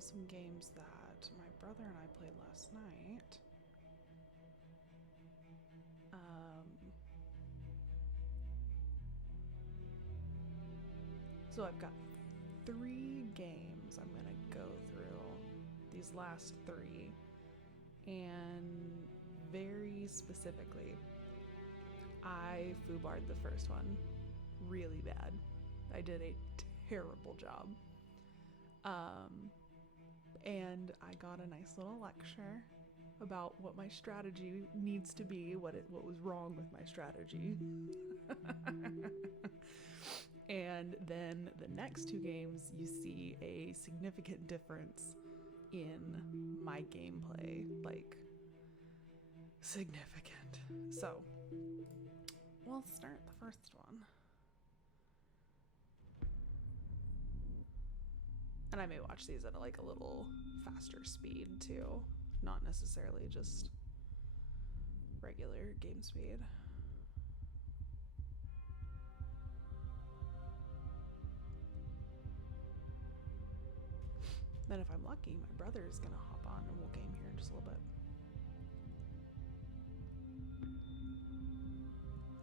of some games that my brother and I played last night. So I've got 3 games I'm gonna go through, these last 3, and very specifically, I foobarred the first one really bad. I did a terrible job. And I got a nice little lecture about what my strategy needs to be, what was wrong with my strategy. And then the next 2 games, you see a significant difference in my gameplay, like significant. So, we'll start the first one. And I may watch these at like a little faster speed too, not necessarily just regular game speed. Then if I'm lucky, my brother is gonna hop on and we'll game here in just a little bit.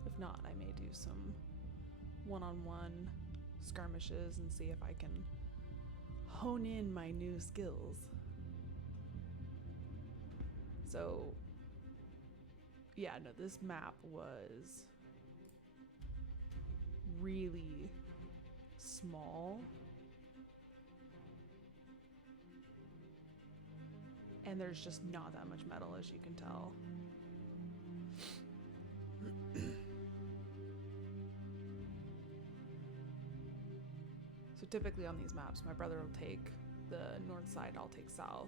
If not, I may do some one-on-one skirmishes and see if I can hone in my new skills. So, yeah, no, this map was really small. And there's just not that much metal, as you can tell. So typically on these maps, my brother will take the north side, I'll take south.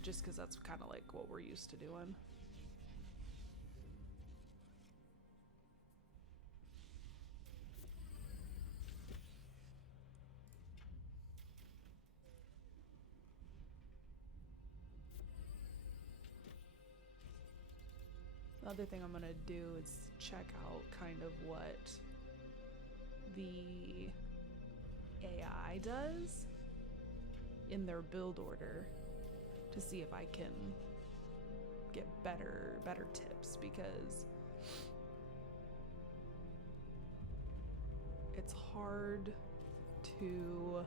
Just because that's kind of like what we're used to doing. The other thing I'm gonna do is check out kind of what the AI does in their build order to see if I can get better tips, because it's hard to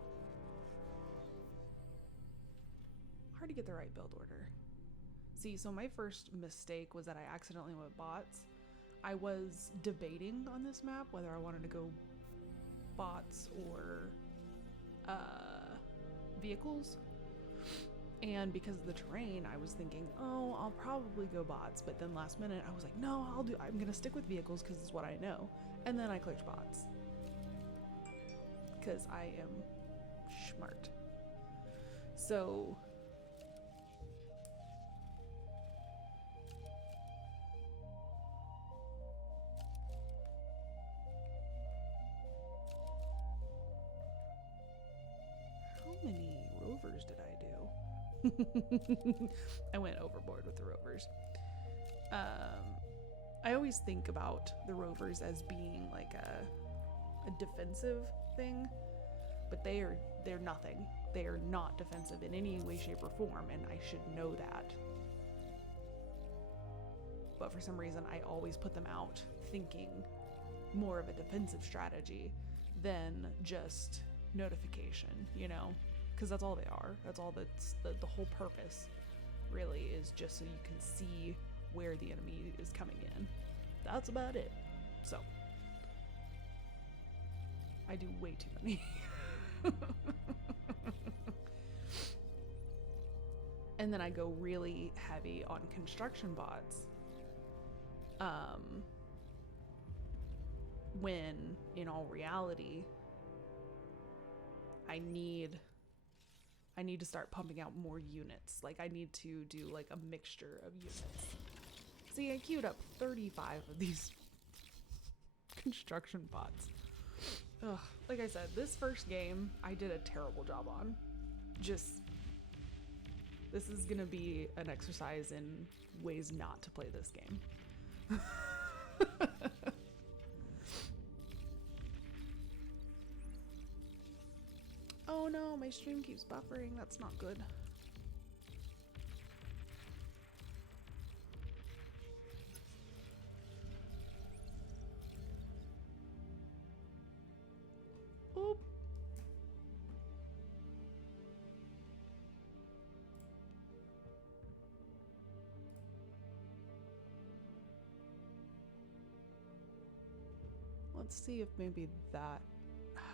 get the right build order. See, so my first mistake was that I accidentally went bots. I was debating on this map whether I wanted to go bots or vehicles. And because of the terrain, I was thinking, oh, I'll probably go bots. But then last minute, I was like, no, I'm gonna stick with vehicles because it's what I know. And then I clicked bots. Because I am smart. So how many rovers did I do? I went overboard with the rovers. I always think about the rovers as being like a defensive thing, but they're nothing. They are not defensive in any way, shape, or form, and I should know that. But for some reason, I always put them out thinking more of a defensive strategy than just notification, you know? Because that's all they are. That's all that's the whole purpose, really, is just so you can see where the enemy is coming in. That's about it. So, I do way too many. And then I go really heavy on construction bots. When, in all reality, I need to start pumping out more units. Like, I need to do like a mixture of units. See, I queued up 35 of these construction bots. Ugh, like I said, this first game I did a terrible job on. This is gonna be an exercise in ways not to play this game. Oh no, my stream keeps buffering. That's not good. Oop. Let's see if maybe that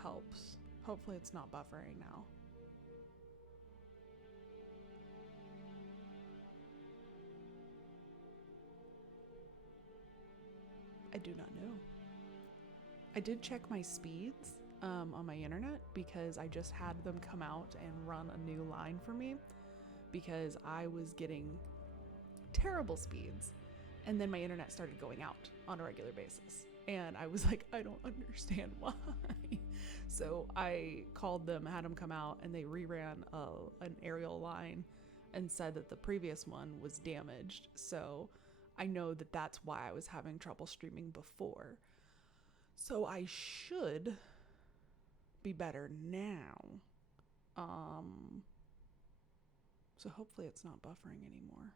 helps. Hopefully it's not buffering now. I do not know. I did check my speeds on my internet because I just had them come out and run a new line for me because I was getting terrible speeds, and then my internet started going out on a regular basis. And I was like, I don't understand why. So I called them, had them come out, and they reran an aerial line and said that the previous one was damaged. So I know that that's why I was having trouble streaming before. So I should be better now. So hopefully it's not buffering anymore.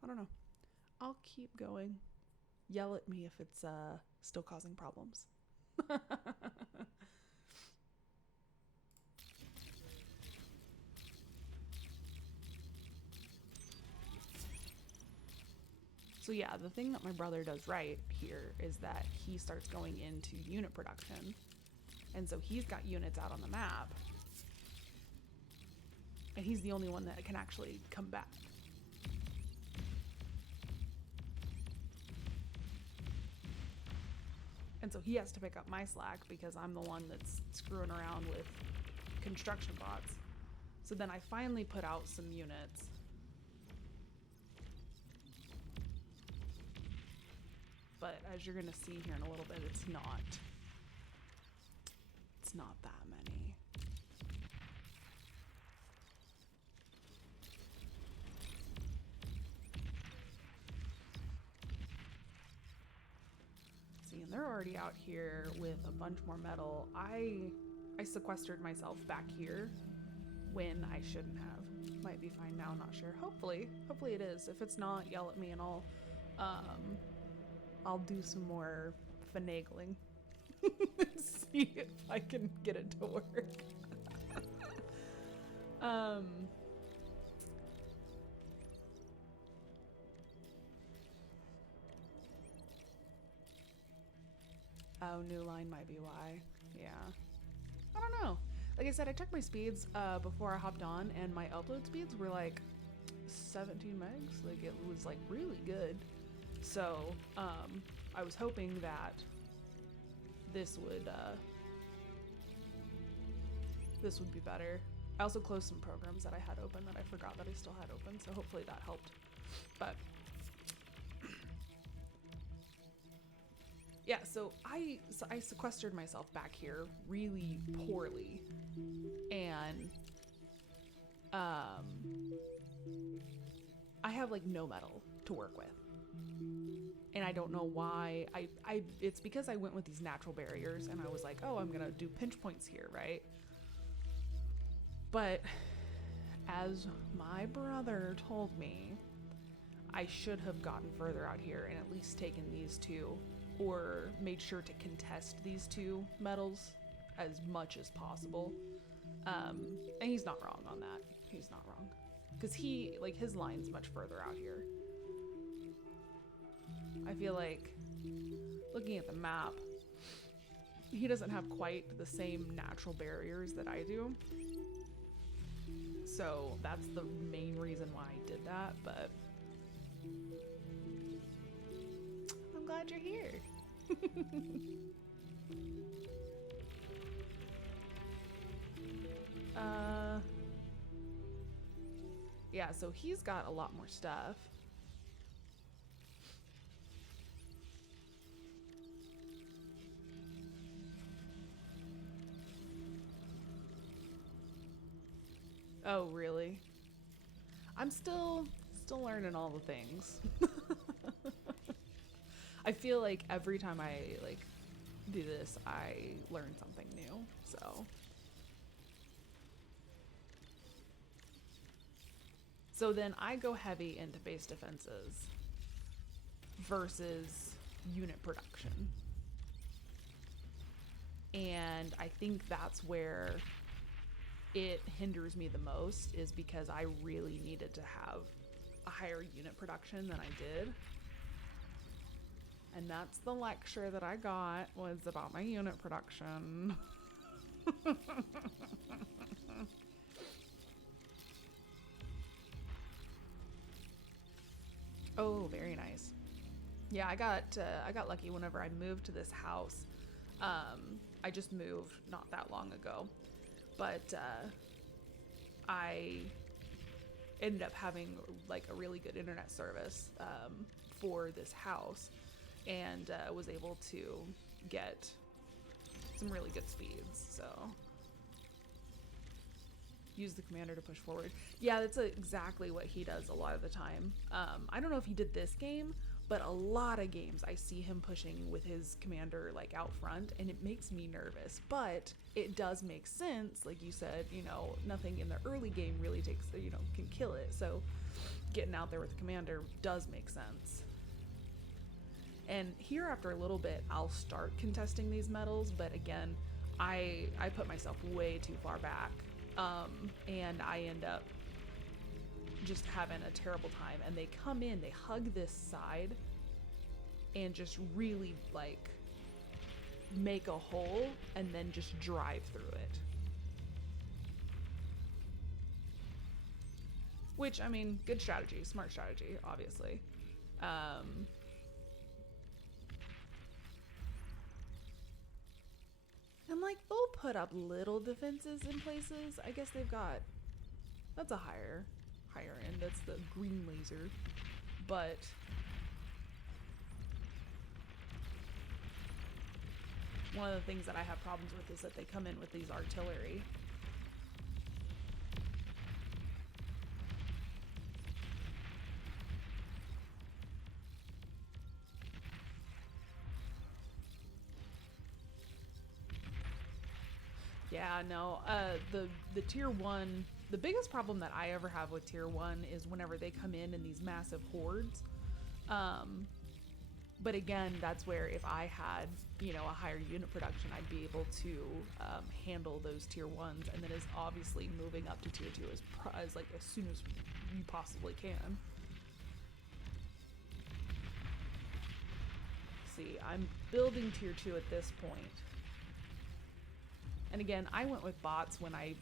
I don't know. I'll keep going. Yell at me if it's still causing problems. So yeah, the thing that my brother does right here is that he starts going into unit production. And so he's got units out on the map. And he's the only one that can actually come back. And so he has to pick up my slack because I'm the one that's screwing around with construction bots. So then I finally put out some units. But as you're gonna see here in a little bit, it's not that many. See, and they're already out here with a bunch more metal. I sequestered myself back here when I shouldn't have. Might be fine now, not sure. Hopefully it is. If it's not, yell at me and I'll do some more finagling. See if I can get it to work. Oh, new line might be why. Yeah. I don't know. Like I said, I checked my speeds before I hopped on, and my upload speeds were like 17 megs. Like, it was like really good. So I was hoping that this would be better. I also closed some programs that I had open that I forgot that I still had open, so hopefully that helped. But yeah, so I sequestered myself back here really poorly, and I have like no metal to work with. And I don't know why. It's because I went with these natural barriers and I was like, oh, I'm gonna do pinch points here, right? But as my brother told me, I should have gotten further out here and at least taken these two, or made sure to contest these two metals as much as possible. And he's not wrong on that. He's not wrong. Because his line's much further out here. I feel like, looking at the map, he doesn't have quite the same natural barriers that I do. So that's the main reason why I did that, but I'm glad you're here. Yeah, so he's got a lot more stuff. Oh, really? I'm still learning all the things. I feel like every time I like do this, I learn something new. So then I go heavy into base defenses versus unit production. And I think that's where it hinders me the most, is because I really needed to have a higher unit production than I did. And that's the lecture that I got, was about my unit production. Oh, very nice. Yeah, I got lucky whenever I moved to this house. I just moved not that long ago, but I ended up having like a really good internet service for this house, and was able to get some really good speeds. So use the commander to push forward. Yeah, that's exactly what he does a lot of the time. I don't know if he did this game, but a lot of games I see him pushing with his commander like out front, and it makes me nervous. But it does make sense, like you said, you know, nothing in the early game really takes, you know, can kill it. So getting out there with the commander does make sense. And here, after a little bit, I'll start contesting these medals, but again, I put myself way too far back. And I end up just having a terrible time. And they come in, they hug this side, and just really like make a hole and then just drive through it. Which, I mean, good strategy, smart strategy, obviously. And like, they'll put up little defenses in places. I guess they've got, that's a higher end. That's the green laser. But one of the things that I have problems with is that they come in with these artillery. Yeah, no, the tier 1, the biggest problem that I ever have with tier 1 is whenever they come in these massive hordes. But again, that's where if I had, you know, a higher unit production, I'd be able to handle those tier 1s, and then is obviously moving up to tier 2 as like as soon as you possibly can. See, I'm building tier 2 at this point. And again, I went with bots when I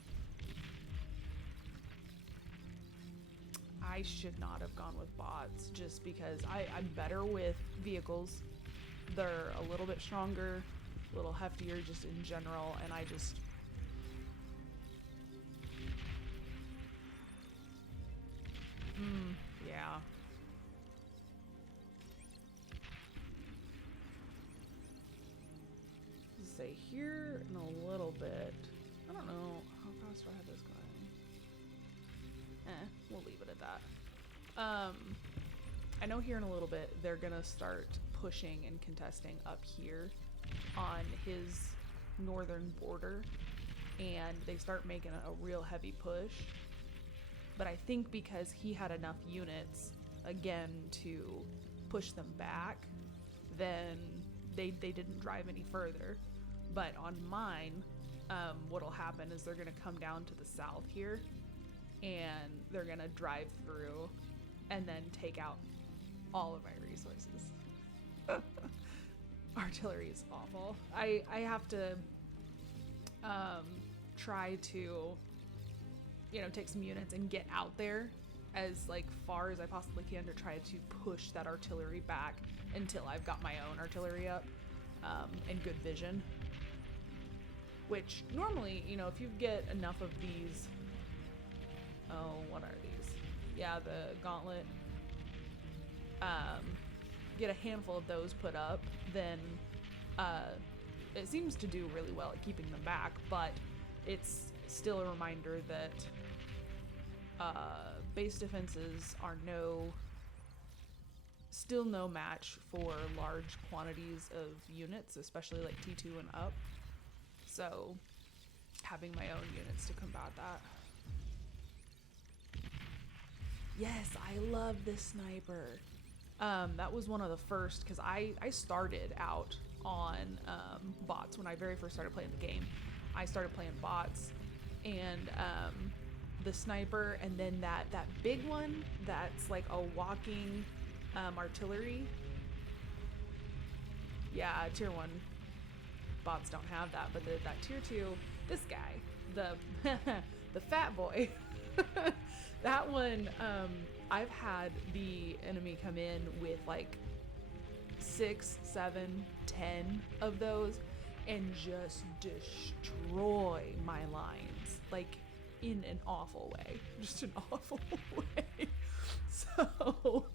should not have gone with bots, just because I'm better with vehicles. They're a little bit stronger, a little heftier just in general, and I just... yeah. Say here in a little bit. I don't know how fast do I have this going. We'll leave it at that. I know here in a little bit they're gonna start pushing and contesting up here on his northern border, and they start making a real heavy push. But I think because he had enough units again to push them back, then they didn't drive any further. But on mine, what'll happen is they're gonna come down to the south here, and they're gonna drive through and then take out all of my resources. Artillery is awful. I have to try to, you know, take some units and get out there as like far as I possibly can to try to push that artillery back until I've got my own artillery up and good vision. Which normally, you know, if you get enough of these, oh, what are these? Yeah, the gauntlet. Get a handful of those put up, then it seems to do really well at keeping them back, but it's still a reminder that Base defenses are still no match for large quantities of units, especially like T2 and up. So having my own units to combat that. Yes, I love this sniper. That was one of the first, because I started out on bots when I very first started playing the game. I started playing bots, and the sniper, and then that big one that's like a walking artillery. Yeah, tier 1 bots don't have that, but that tier 2, this guy, the fat boy, that one, I've had the enemy come in with like 6, 7, 10 of those and just destroy my lines, like in an awful way, just an awful way. So,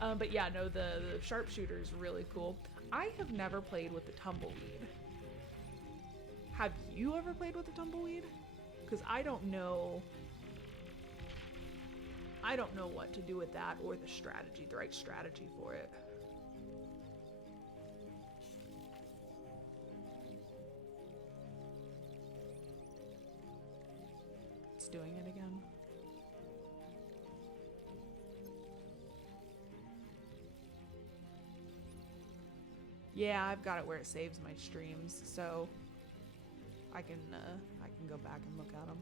but yeah, no, the sharpshooter is really cool. I have never played with the tumbleweed. Have you ever played with the tumbleweed? Because I don't know what to do with that or the right strategy for it. It's doing it again. Yeah, I've got it where it saves my streams, so I can go back and look at them.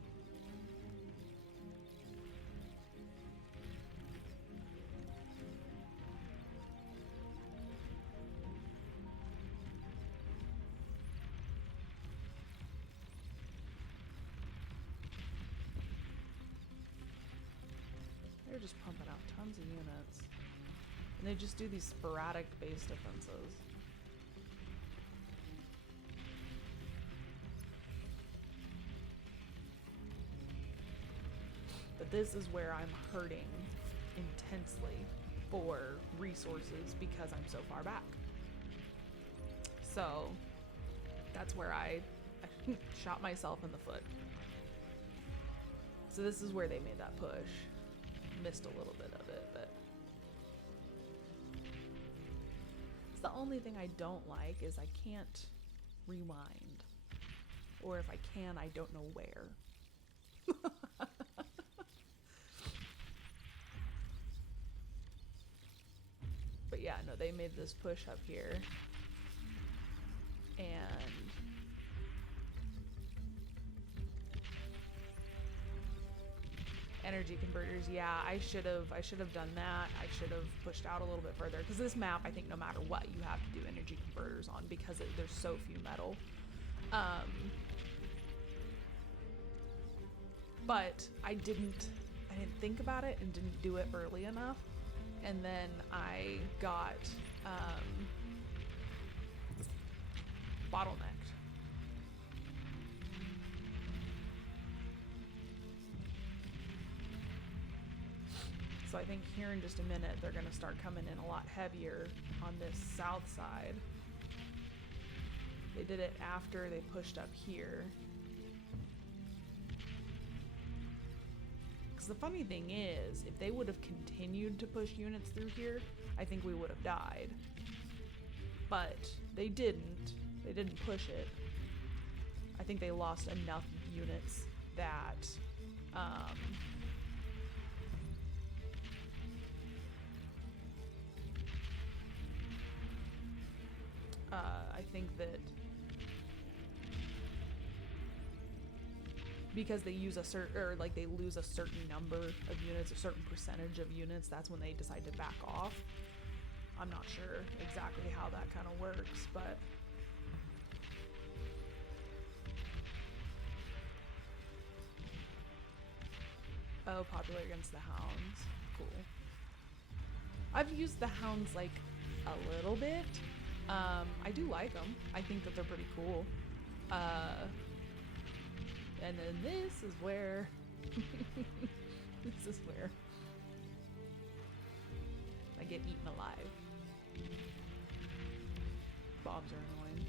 They're just pumping out tons of units. And they just do these sporadic base defenses. But this is where I'm hurting intensely for resources because I'm so far back. So that's where I shot myself in the foot. So this is where they made that push. Missed a little bit of it, but it's the only thing I don't like is I can't rewind. Or if I can, I don't know where. But yeah, no, they made this push up here. And energy converters, yeah, I should have done that. I should have pushed out a little bit further, because this map, I think no matter what, you have to do energy converters on because there's so few metal. But I didn't think about it and didn't do it early enough. And then I got bottlenecked. So I think here in just a minute, they're gonna start coming in a lot heavier on this south side. They did it after they pushed up here. Because the funny thing is, if they would have continued to push units through here, I think we would have died. But they didn't. They didn't push it. I think they lost enough units that I think that because they use a certain, or like they lose a certain number of units, a certain percentage of units, that's when they decide to back off. I'm not sure exactly how that kind of works, but oh, popular against the hounds. Cool. I've used the hounds like a little bit. I do like them. I think that they're pretty cool. And then this is where I get eaten alive. Bombs are annoying.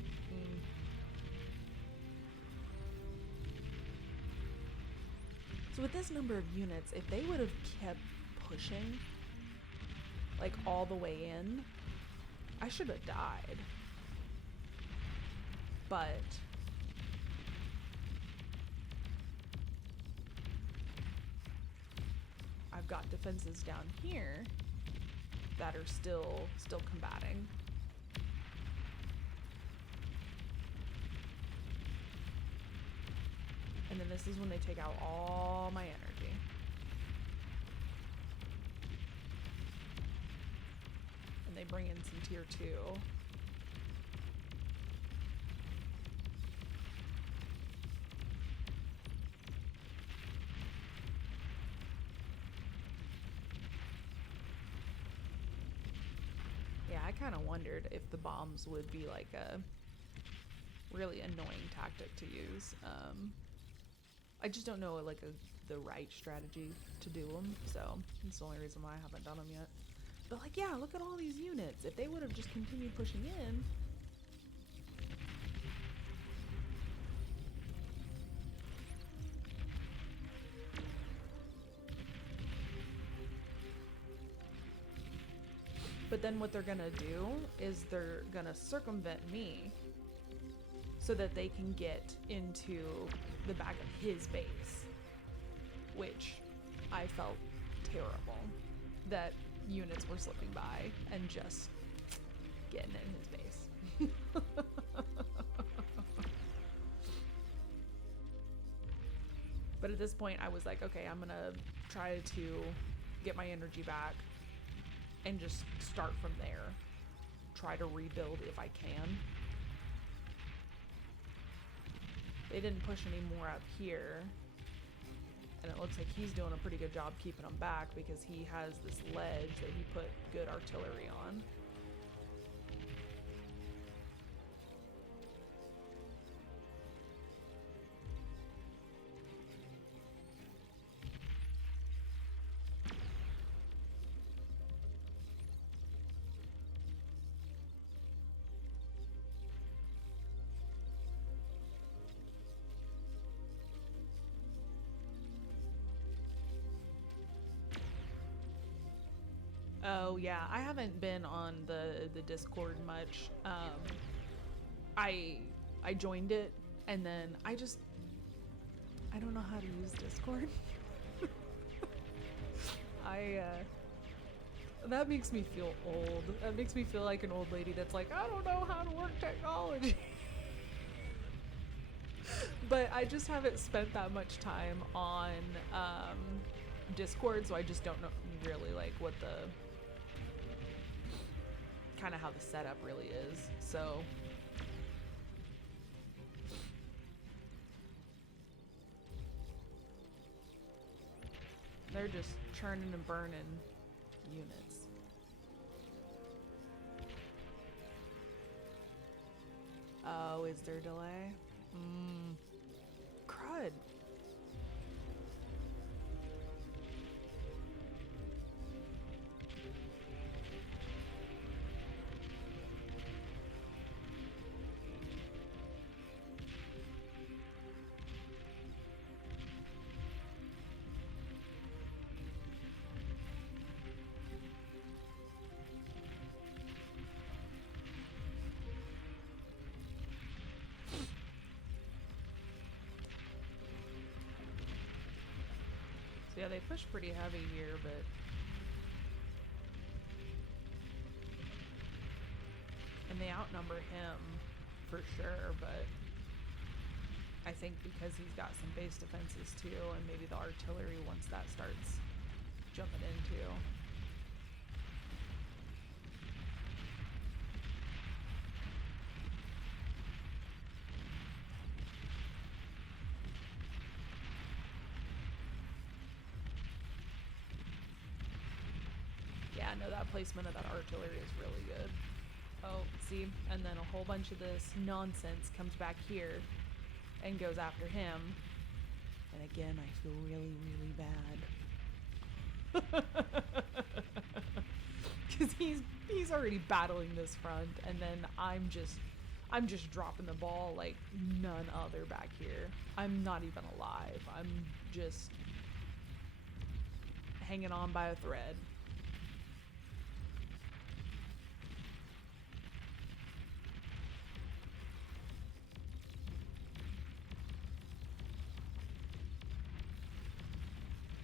So with this number of units, if they would have kept pushing, like all the way in, I should have died. But I've got defenses down here that are still combating. And then this is when they take out all my energy. And they bring in some tier 2. Yeah, I kind of wondered if the bombs would be like a really annoying tactic to use. I just don't know like the right strategy to do them, so that's the only reason why I haven't done them yet. But like, yeah, look at all these units. If they would have just continued pushing in, but then what they're gonna do is they're gonna circumvent me so that they can get into the back of his base, which I felt terrible that units were slipping by and just getting in his base. But at this point I was like, okay, I'm gonna try to get my energy back and just start from there. Try to rebuild if I can. They didn't push any more up here. And it looks like he's doing a pretty good job keeping them back because he has this ledge that he put good artillery on. Oh yeah, I haven't been on the Discord much. I joined it and then I don't know how to use Discord. That makes me feel old. That makes me feel like an old lady that's like, I don't know how to work technology. But I just haven't spent that much time on Discord, so I just don't know really like what the kind of how the setup really is. So they're just churning and burning units. Oh, is there delay? Crud. So yeah, they push pretty heavy here, but and they outnumber him for sure, but I think because he's got some base defenses too, and maybe the artillery once that starts jumping in too. No, that placement of that artillery is really good. Oh, see? And then a whole bunch of this nonsense comes back here and goes after him. And again, I feel really, really bad. Because he's already battling this front, and then I'm just dropping the ball like none other back here. I'm not even alive. I'm just hanging on by a thread.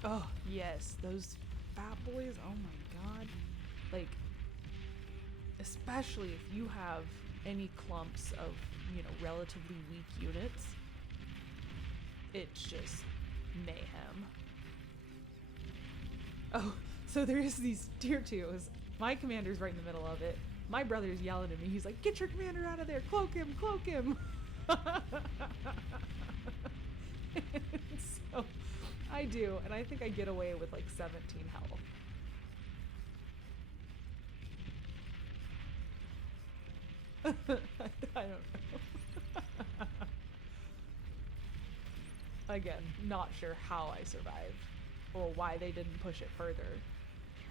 Oh, yes, those fat boys, oh my god. Like, especially if you have any clumps of, you know, relatively weak units, it's just mayhem. Oh, so there's these tier 2s. My commander's right in the middle of it. My brother's yelling at me. He's like, get your commander out of there. Cloak him, cloak him. So I do, and I think I get away with like 17 health. I don't know. Again, not sure how I survived or why they didn't push it further,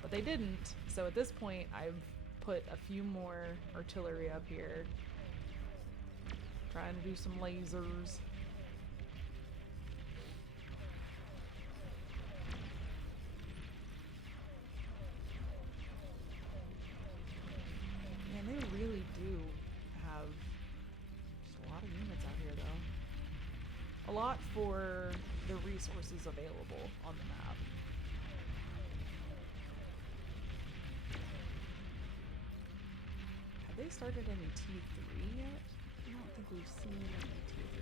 but they didn't. So at this point, I've put a few more artillery up here, trying to do some lasers. Man, they really do have just a lot of units out here, though. A lot for the resources available on the map. Have they started any T3 yet? I don't think we've seen any T3.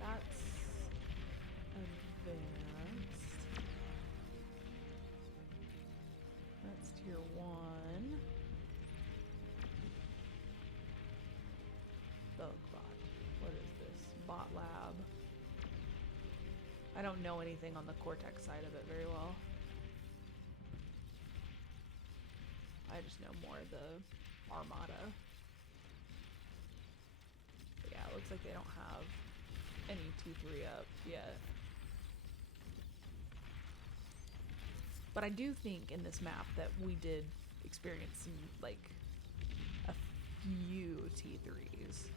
That's advanced. That's tier 1. Bugbot. What is this? Bot lab. I don't know anything on the Cortex side of it very well. I just know more of the Armada. But yeah, it looks like they don't have any T3 up yet. But I do think in this map that we did experience some, like, a few T3s.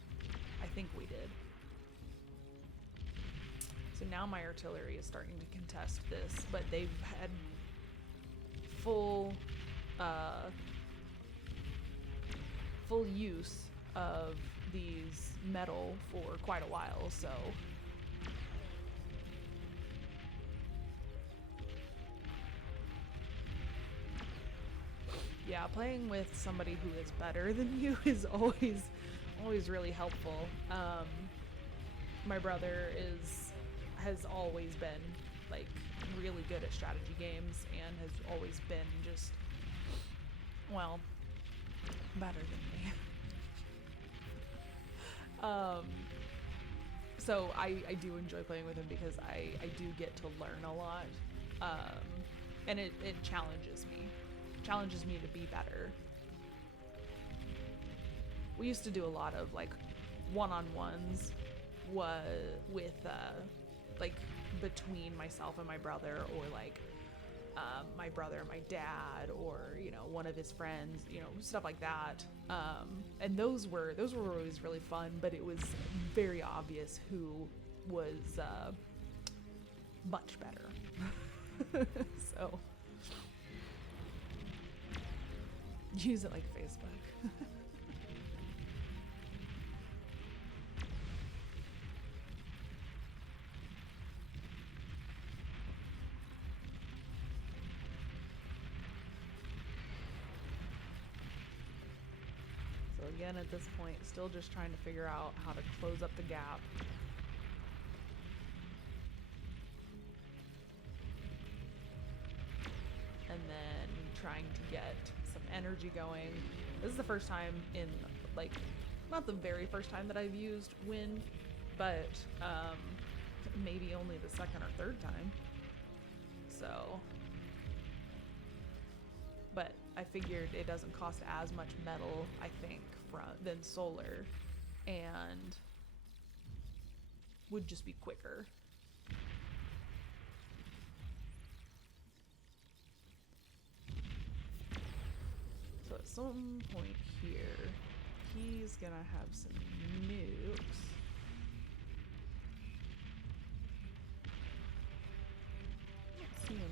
I think we did. So now my artillery is starting to contest this, but they've had full full use of these metal for quite a while, so yeah, playing with somebody who is better than you is always really helpful. My brother has always been like really good at strategy games and has always been just, well, better than me. So I do enjoy playing with him because I do get to learn a lot, and it challenges me to be better. We used to do a lot of like one-on-ones with like between myself and my brother, or like my brother and my dad, or you know, one of his friends, you know, stuff like that. And those were always really fun, but it was very obvious who was much better. So use it like Facebook. Again, at this point, still just trying to figure out how to close up the gap. And then trying to get some energy going. This is the first time in, like, not the very first time that I've used wind, but maybe only the second or third time. So, but I figured it doesn't cost as much metal, I think, than solar, and would just be quicker. So at some point here, he's gonna have some nukes. I don't see him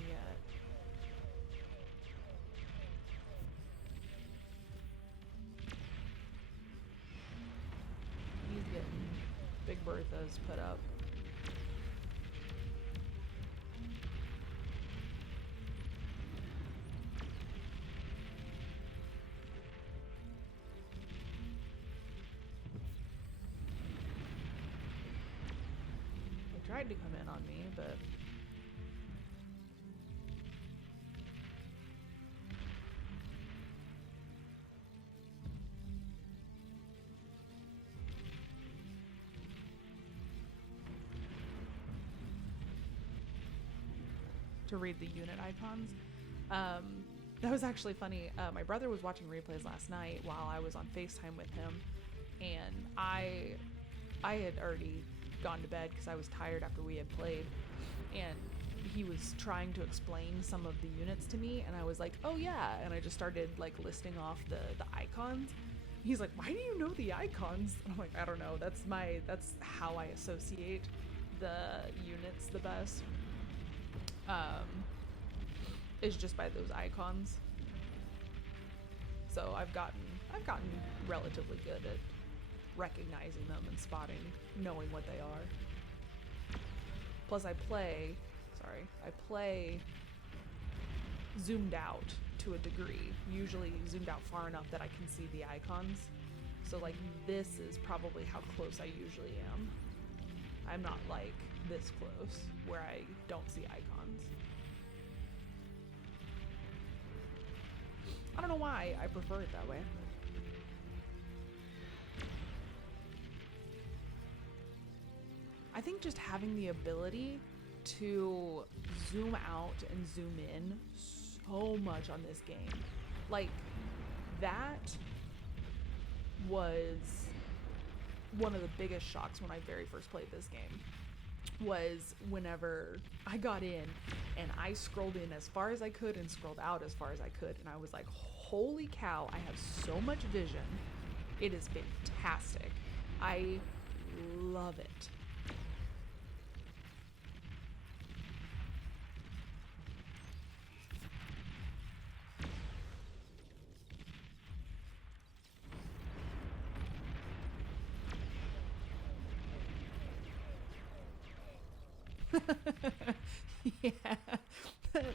was put up. They tried to come in on me, but to read the unit icons. That was actually funny. My brother was watching replays last night while I was on FaceTime with him, and I had already gone to bed because I was tired after we had played, and he was trying to explain some of the units to me, and I was like, oh yeah, and I just started like listing off the icons. He's like, why do you know the icons? And I'm like, I don't know, that's how I associate the units the best. Is just by those icons. So I've gotten relatively good at recognizing them and spotting, knowing what they are. Plus I play zoomed out to a degree, usually zoomed out far enough that I can see the icons. So like this is probably how close I usually am. I'm not like this close where I don't see icons. I don't know why I prefer it that way. I think just having the ability to zoom out and zoom in so much on this game, like that was one of the biggest shocks when I very first played this game. Was whenever I got in and I scrolled in as far as I could and scrolled out as far as I could, and I was like, holy cow, I have so much vision. It is fantastic. I love it. Yeah,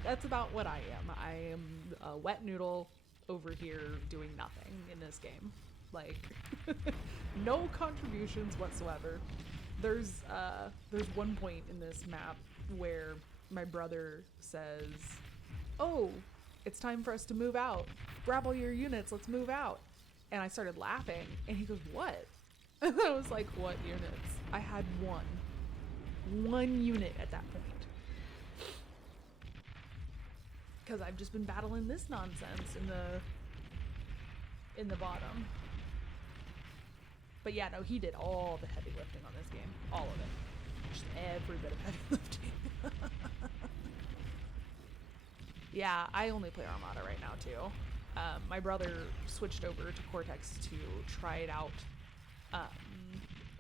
that's about what I am. I am a wet noodle over here doing nothing in this game. Like, no contributions whatsoever. There's one point in this map where my brother says, oh, it's time for us to move out. Grab all your units, let's move out. And I started laughing, and he goes, what? And I was like, what units? I had one unit at that point. Because I've just been battling this nonsense in the bottom. But yeah, no, he did all the heavy lifting on this game. All of it. Just every bit of heavy lifting. Yeah, I only play Armada right now too. My brother switched over to Cortex to try it out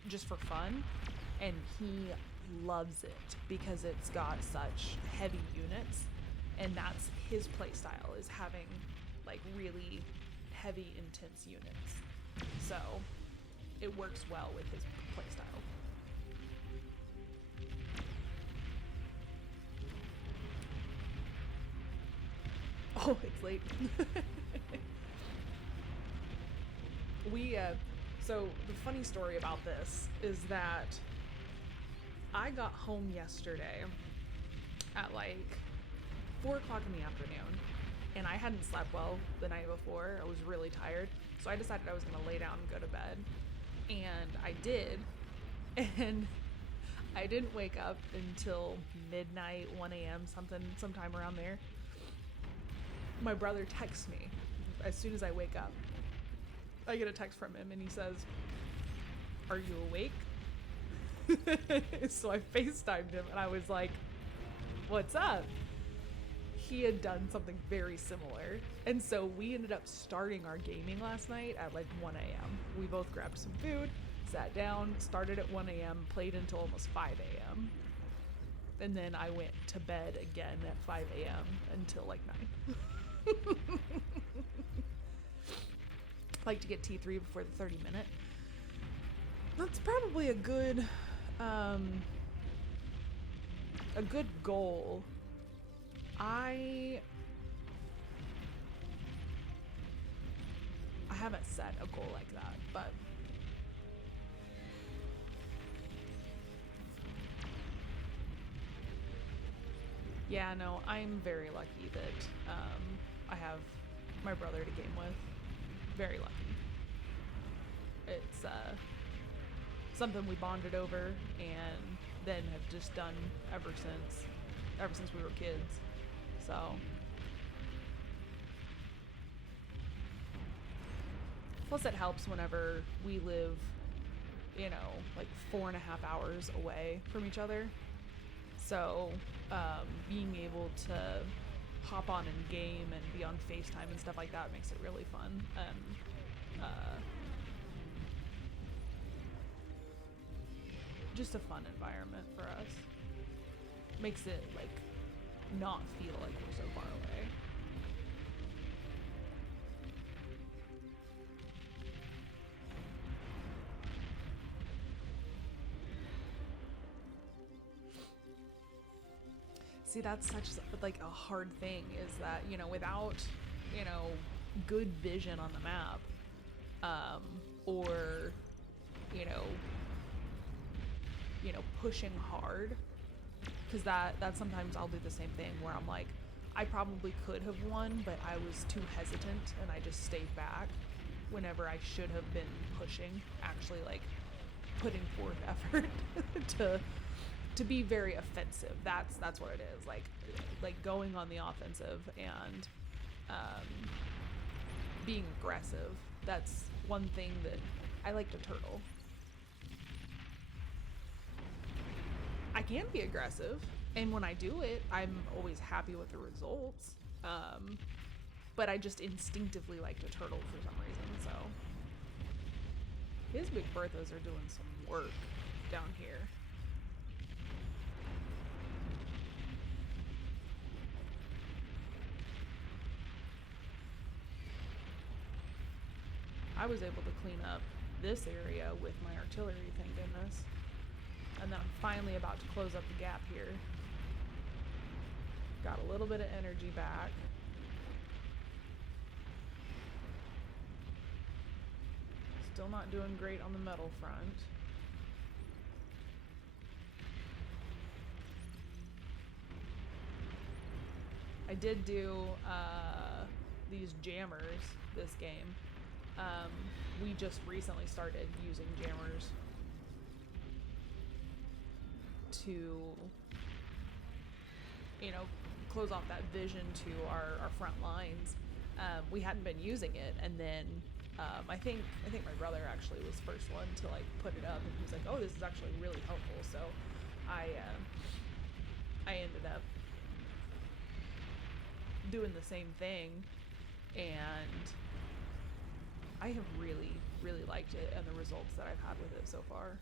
just for fun, and he loves it because it's got such heavy units, and that's his playstyle, is having like really heavy, intense units. So it works well with his playstyle. Oh, it's late. So the funny story about this is that I got home yesterday at like 4 o'clock in the afternoon, and I hadn't slept well the night before. I was really tired, so I decided I was gonna lay down and go to bed, and I did, and I didn't wake up until midnight, 1 a.m., sometime around there. My brother texts me as soon as I wake up. I get a text from him, and he says, "Are you awake?" So I FaceTimed him, and I was like, "What's up?" He had done something very similar, and so we ended up starting our gaming last night at like 1 a.m. We both grabbed some food, sat down, started at 1 a.m., played until almost 5 a.m. And then I went to bed again at 5 a.m. until like 9. Like to get T3 before the 30-minute. That's probably a good Um, a good goal. I haven't set a goal like that, but yeah, no, I'm very lucky that I have my brother to game with. Very lucky. It's something we bonded over and then have just done ever since we were kids. So plus it helps whenever we live, you know, like 4.5 hours away from each other. So being able to hop on and game and be on FaceTime and stuff like that makes it really fun. And just a fun environment for us. Makes it like not feel like we're so far away. See, that's such like a hard thing, is that, you know, without, you know, good vision on the map, or you know pushing hard, because that sometimes I'll do the same thing where I'm like, I probably could have won, but I was too hesitant and I just stayed back whenever I should have been pushing, actually like putting forth effort to be very offensive. That's what it is, like going on the offensive and being aggressive. That's one thing that I like to turtle. I can be aggressive, and when I do it, I'm always happy with the results. But I just instinctively like to turtle for some reason. So his Big Berthas are doing some work down here. I was able to clean up this area with my artillery, thank goodness. And then I'm finally about to close up the gap here. Got a little bit of energy back. Still not doing great on the metal front. I did do these jammers this game. We just recently started using jammers to, you know, close off that vision to our front lines. We hadn't been using it, and then I think my brother actually was the first one to like put it up, and he was like, "Oh, this is actually really helpful." So I ended up doing the same thing, and I have really, really liked it and the results that I've had with it so far.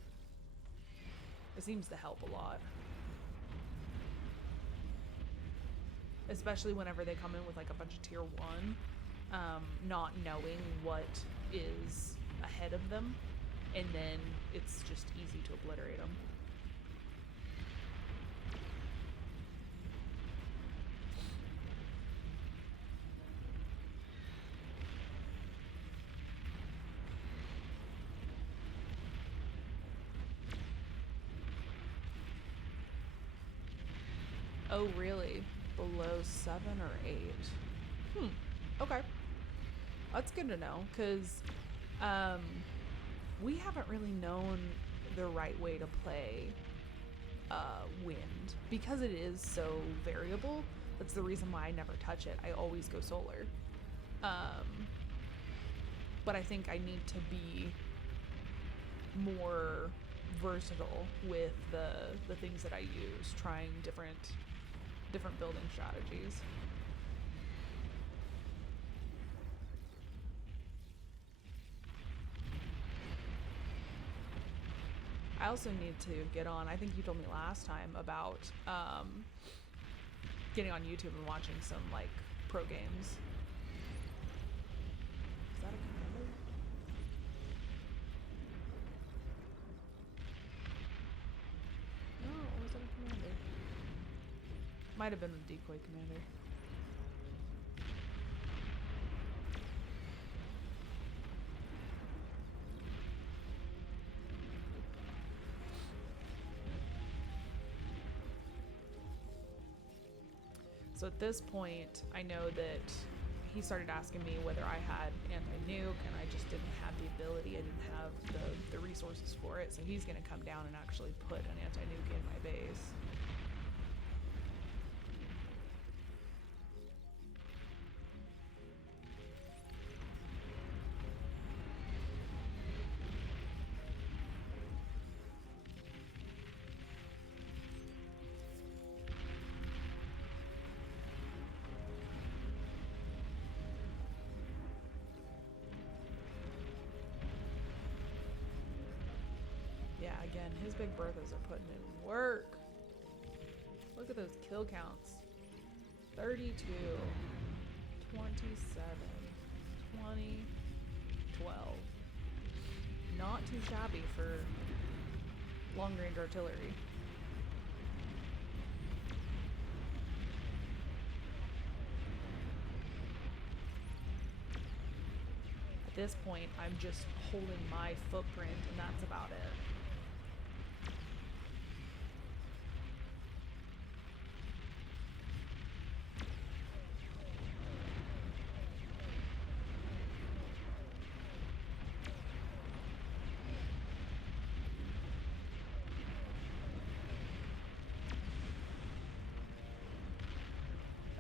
It seems to help a lot. Especially whenever they come in with like a bunch of tier 1, not knowing what is ahead of them, and then it's just easy to obliterate them. Oh, really? Below 7 or 8? Okay. That's good to know, because we haven't really known the right way to play wind, because it is so variable. That's the reason why I never touch it. I always go solar. But I think I need to be more versatile with the things that I use, trying different building strategies. I also need to get on, I think you told me last time about getting on YouTube and watching some like pro games. Is that a commander? Might have been the decoy commander. So at this point, I know that he started asking me whether I had anti-nuke, and I just didn't have the ability. I didn't have the resources for it. So he's going to come down and actually put an anti-nuke in my base. Yeah, again, his big Berthas are putting in work. Look at those kill counts. 32, 27, 20, 12. Not too shabby for long-range artillery. At this point, I'm just holding my footprint, and that's about it.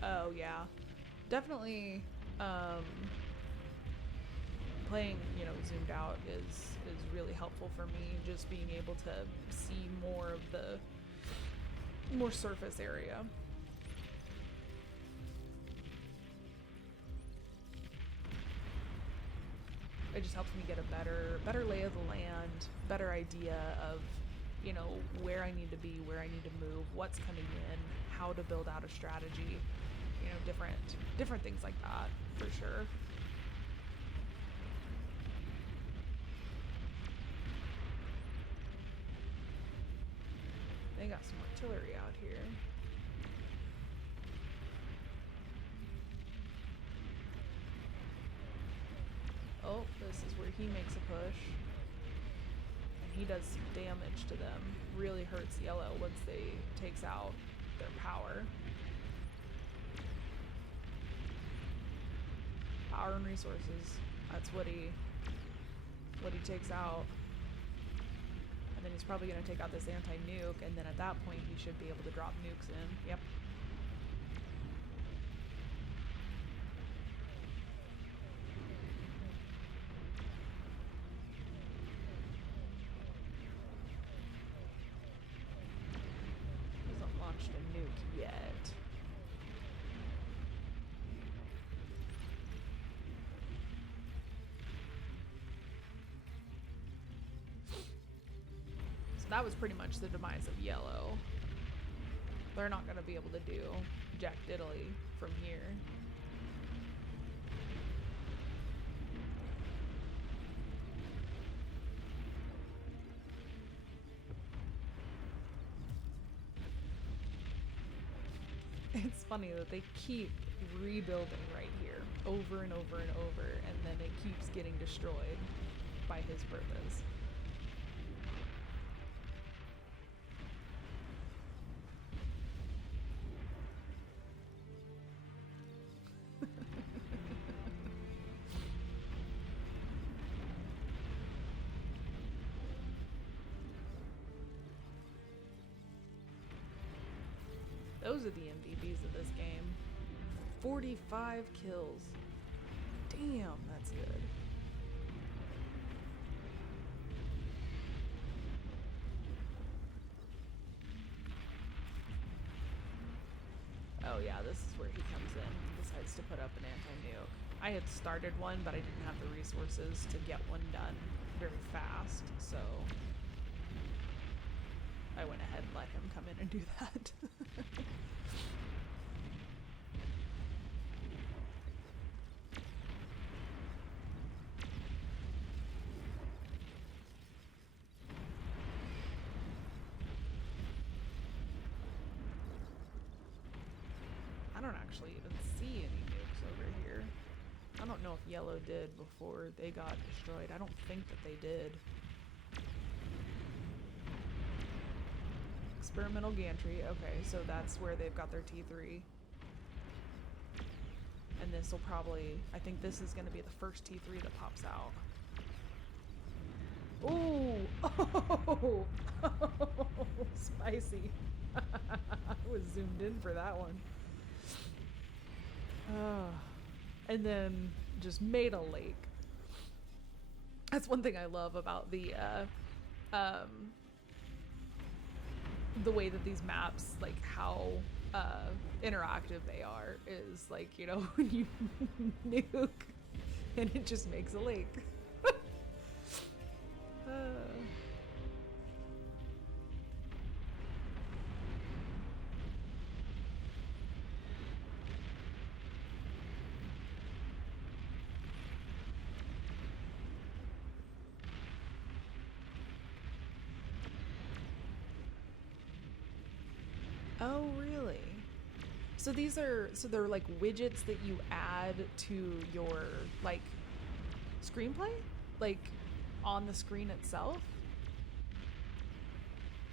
Oh yeah, definitely. Playing, zoomed out is really helpful for me. Just being able to see more of the more surface area. It just helps me get a better lay of the land, better idea of where I need to be, where I need to move, what's coming in, how to build out a strategy. Different things like that, for sure. They got some artillery out here. Oh, this is where he makes a push. And he does some damage to them. Really hurts yellow once they takes out their power. Power and resources. That's what he takes out. And then he's probably going to take out this anti-nuke, and then at that point he should be able to drop nukes in. Yep. He hasn't launched a nuke yet. That was pretty much the demise of yellow. They're not going to be able to do jack diddly from here. It's funny that they keep rebuilding right here over and over and over, and then it keeps getting destroyed by his Berthas. Those are the MVPs of this game. 45 kills. Damn, that's good. Oh yeah, this is where he comes in and decides to put up an anti-nuke. I had started one, but I didn't have the resources to get one done very fast, so I went ahead and let him come in and do that. actually even see any nukes over here. I don't know if yellow did before they got destroyed. I don't think that they did. Experimental gantry. Okay, so that's where they've got their T3. And this will probably... I think this is going to be the first T3 that pops out. Ooh! Oh! Oh, spicy. I was zoomed in for that one. And then just made a lake. That's one thing I love about the way that these maps, like how interactive they are, is like, you know, when you nuke and it just makes a lake. Oh, really? So these are, so they're like widgets that you add to your, like, screenplay? Like, on the screen itself?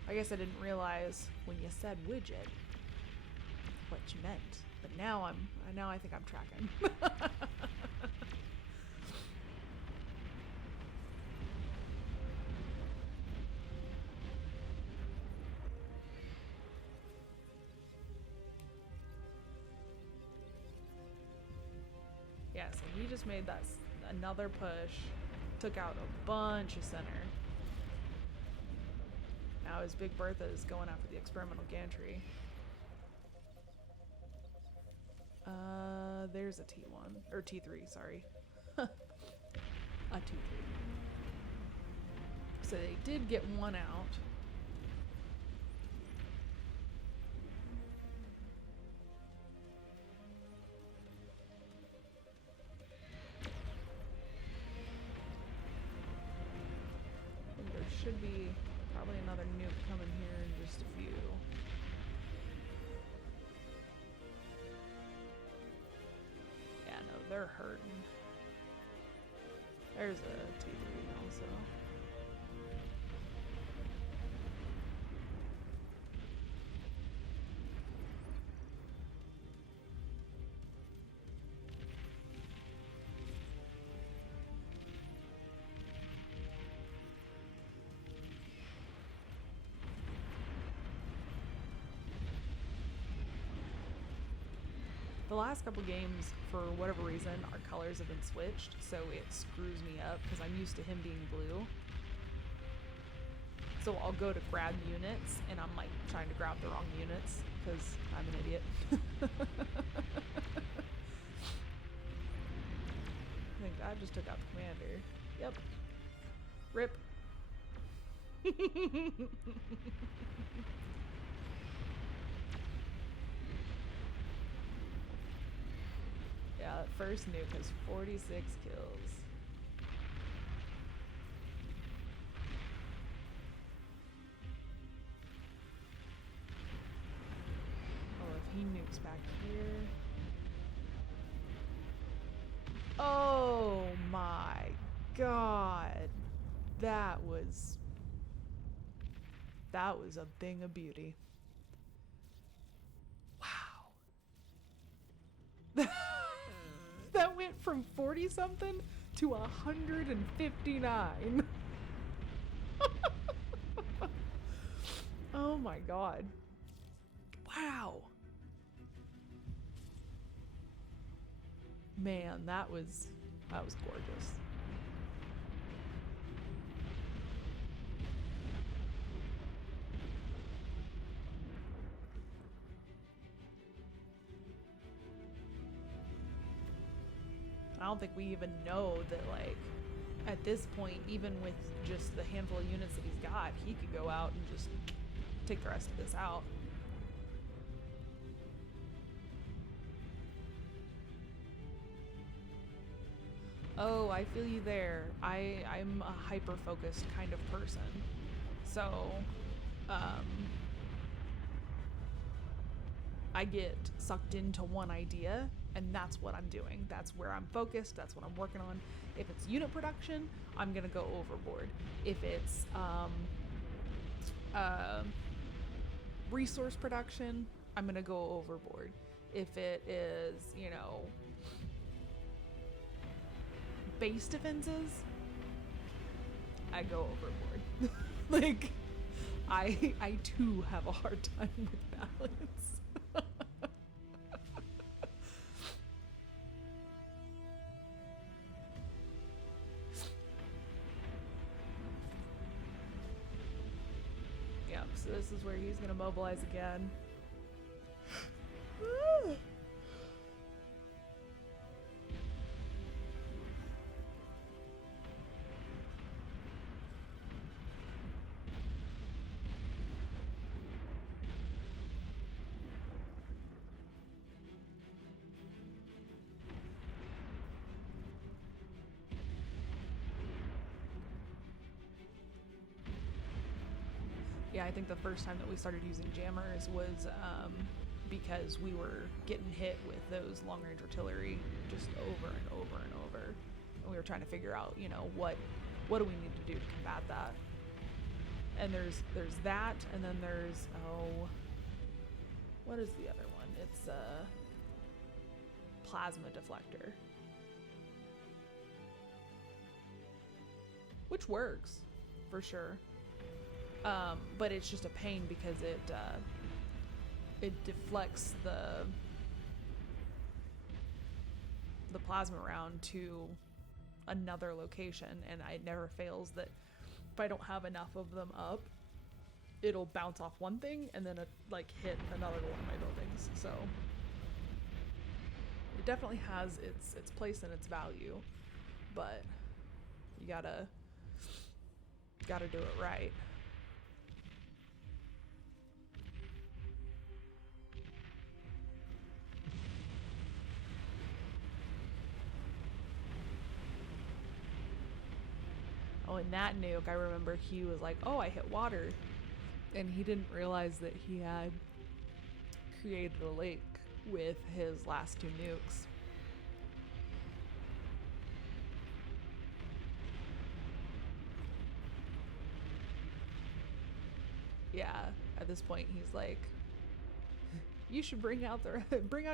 I guess I didn't realize when you said widget what you meant. But now I think I'm tracking. Yeah, so he just made that another push, took out a bunch of center. Now his Big Bertha is going after the experimental gantry. There's a T1, or T3, sorry. A T3. So they did get one out. Should be probably another nuke coming here in just a few. Yeah, no, they're hurting. There's a T3 also. The last couple games, for whatever reason, our colors have been switched, so it screws me up because I'm used to him being blue. So I'll go to grab units, and I'm like trying to grab the wrong units because I'm an idiot. I think I just took out the commander. Yep. Rip. Yeah, that first nuke has 46 kills. Oh, if he nukes back here. Oh my god. That was a thing of beauty. Wow. That went from 40 something to 159. Oh my god. Wow. Man, that was gorgeous. I don't think we even know that, like, at this point, even with just the handful of units that he's got, he could go out and just take the rest of this out. Oh, I feel you there. I'm a hyper-focused kind of person. So, I get sucked into one idea, and that's what I'm doing. That's where I'm focused. That's what I'm working on. If it's unit production, I'm gonna go overboard. If it's resource production, I'm gonna go overboard. If it is, you know, base defenses, I go overboard. Like, I too have a hard time with balance. Yep, so this is where he's gonna mobilize again. Yeah, I think the first time that we started using jammers was because we were getting hit with those long-range artillery just over and over and over. And we were trying to figure out, you know, what do we need to do to combat that? And there's that, and then there's, oh, what is the other one? It's a plasma deflector. Which works, for sure. But it's just a pain because it deflects the plasma round to another location, and it never fails that if I don't have enough of them up, it'll bounce off one thing and then like hit another one of my buildings. So it definitely has its place and its value, but you gotta do it right. Oh, in that nuke, I remember he was like, oh, I hit water. And he didn't realize that he had created a lake with his last two nukes. Yeah, at this point, he's like, you should bring out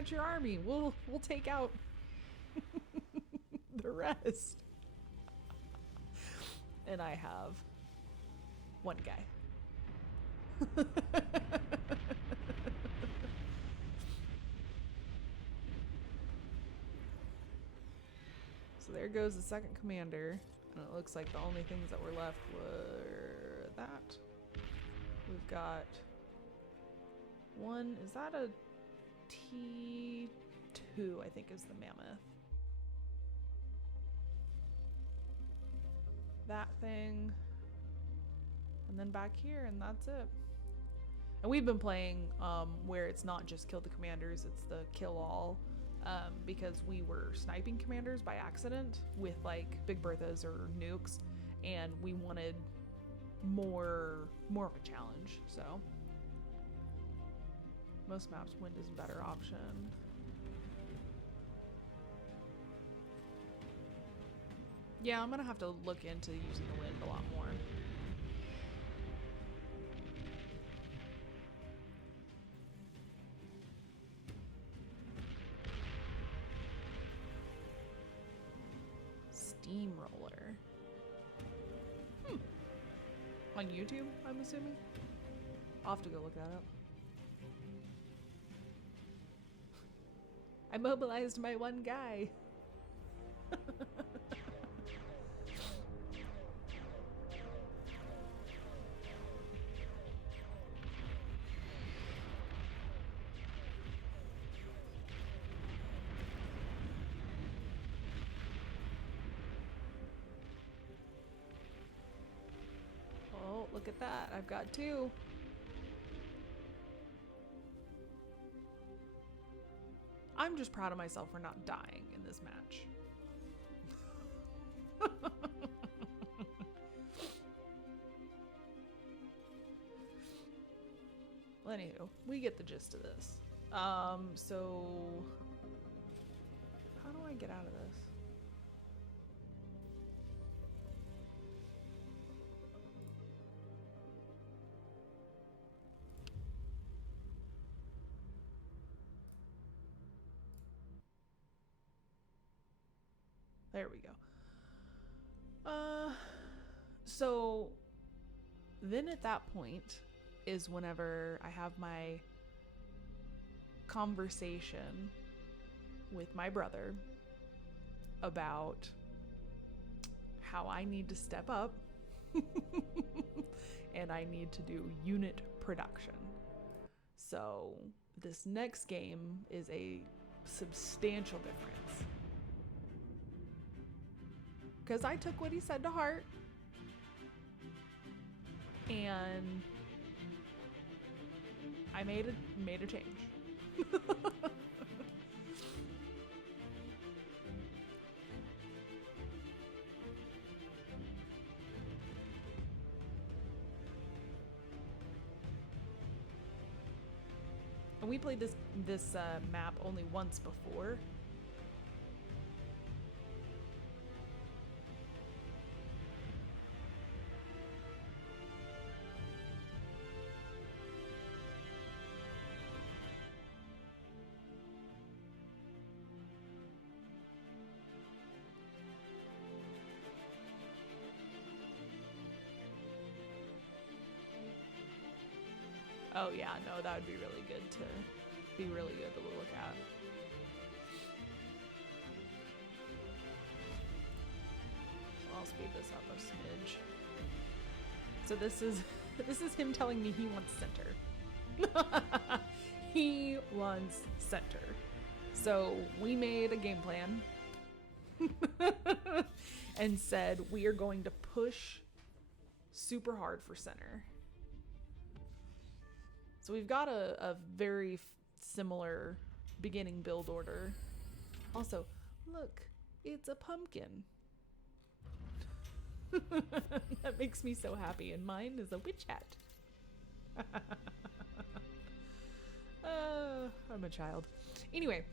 your army. We'll take out the rest. And I have one guy. So there goes the second commander. And it looks like the only things that were left were that. We've got one, is that a T2, I think is the mammoth. That thing, and then back here, and that's it. And we've been playing where it's not just kill the commanders, it's the kill all, because we were sniping commanders by accident with like Big Berthas or nukes, and we wanted more of a challenge. So most maps wind is a better option. Yeah, I'm gonna have to look into using the wind a lot more. Steamroller. On YouTube, I'm assuming? I'll have to go look that up. I mobilized my one guy. Look at that, I've got two. I'm just proud of myself for not dying in this match. Well, anywho, we get the gist of this. So how do I get out of this? There we go. So then at that point is whenever I have my conversation with my brother about how I need to step up and I need to do unit production. So this next game is a substantial difference. Because I took what he said to heart and I made a change. And we played this map only once before. Oh yeah, no, that would be really good to look at. So I'll speed this up a smidge. So this is him telling me he wants center. He wants center. So we made a game plan and said we are going to push super hard for center. So we've got a very similar beginning build order. Also, look, it's a pumpkin. That makes me so happy, and mine is a witch hat. I'm a child. Anyway,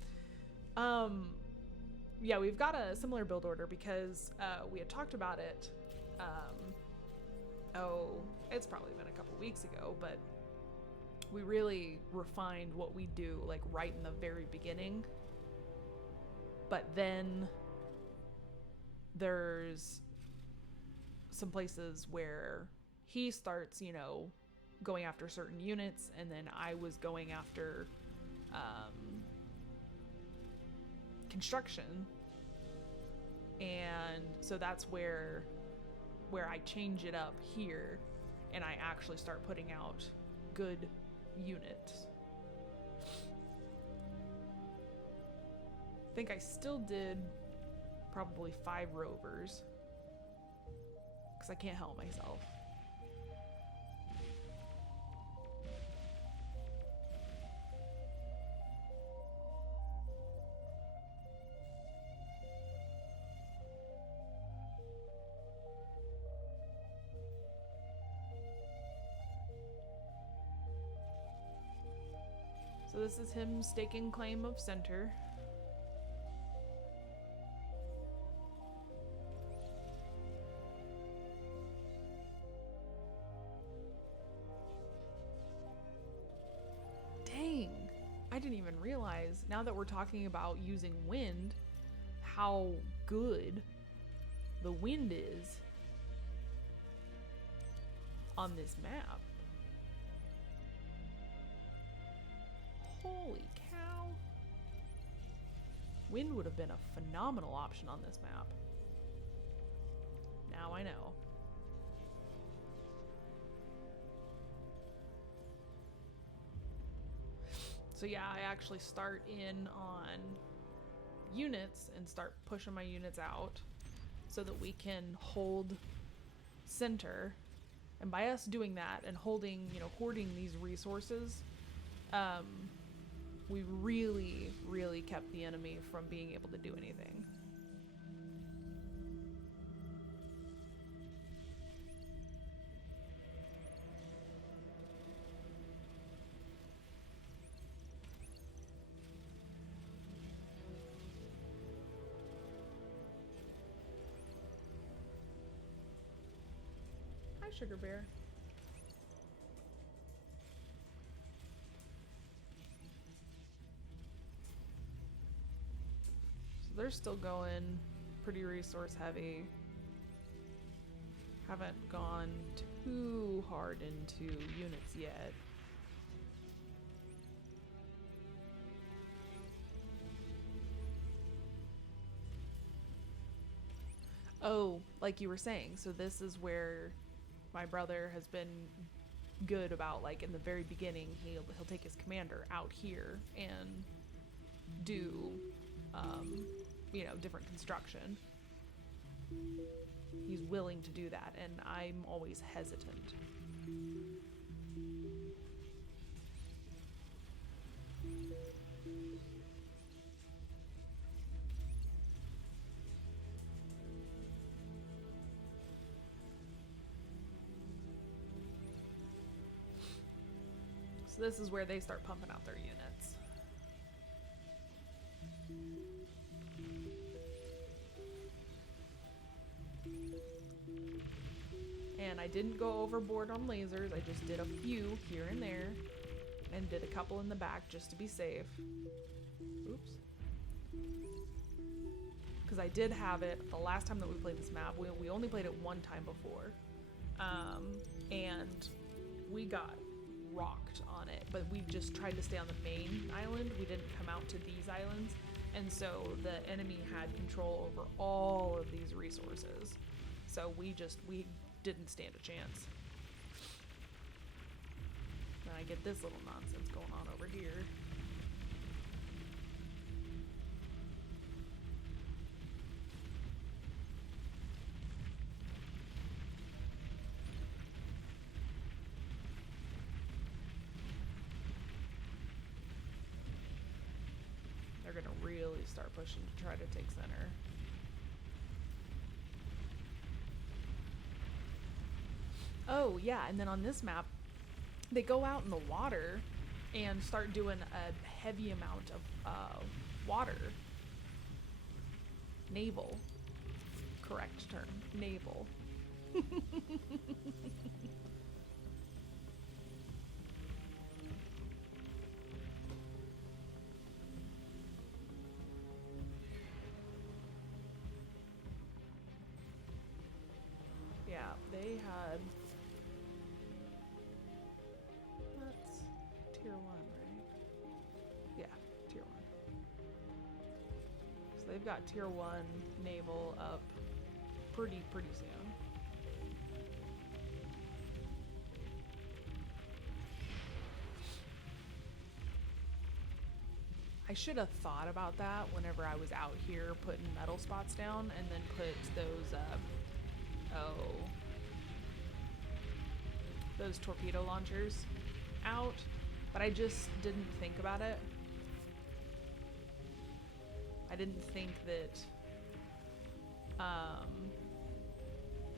yeah, we've got a similar build order because we had talked about it. It's probably been a couple weeks ago, but we really refined what we do like right in the very beginning. But then there's some places where he starts, going after certain units, and then I was going after construction. And so that's where I change it up here and I actually start putting out good units. I think I still did probably 5 rovers because I can't help myself. So this is him staking claim of center. Dang, I didn't even realize, now that we're talking about using wind, how good the wind is on this map. Holy cow. Wind would have been a phenomenal option on this map. Now I know. So yeah, I actually start in on units and start pushing my units out so that we can hold center. And by us doing that and holding, hoarding these resources, we really, really kept the enemy from being able to do anything. sugar bear. So they're still going pretty resource heavy. Haven't gone too hard into units yet. Oh, like you were saying, so this is where my brother has been good about, like, in the very beginning, he'll take his commander out here and do, you know, different construction. He's willing to do that, and I'm always hesitant. So this is where they start pumping out their units. And I didn't go overboard on lasers, I just did a few here and there, and did a couple in the back just to be safe. Oops. Because I did have it the last time that we played this map. We only played it one time before. And we got rocked on it, but we just tried to stay on the main island. We didn't come out to these islands. And so the enemy had control over all of these resources. So we didn't stand a chance. Then I get this little nonsense going on over here. They're gonna really start pushing to try to take center. Oh, yeah, and then on this map, they go out in the water and start doing a heavy amount of water. Naval. Correct term. Naval. Yeah, they had... That's tier 1, right? Yeah, tier 1. So they've got tier 1 naval up pretty soon. I should have thought about that whenever I was out here putting metal spots down, and then put those, those torpedo launchers out, but I just didn't think about it. I didn't think that, I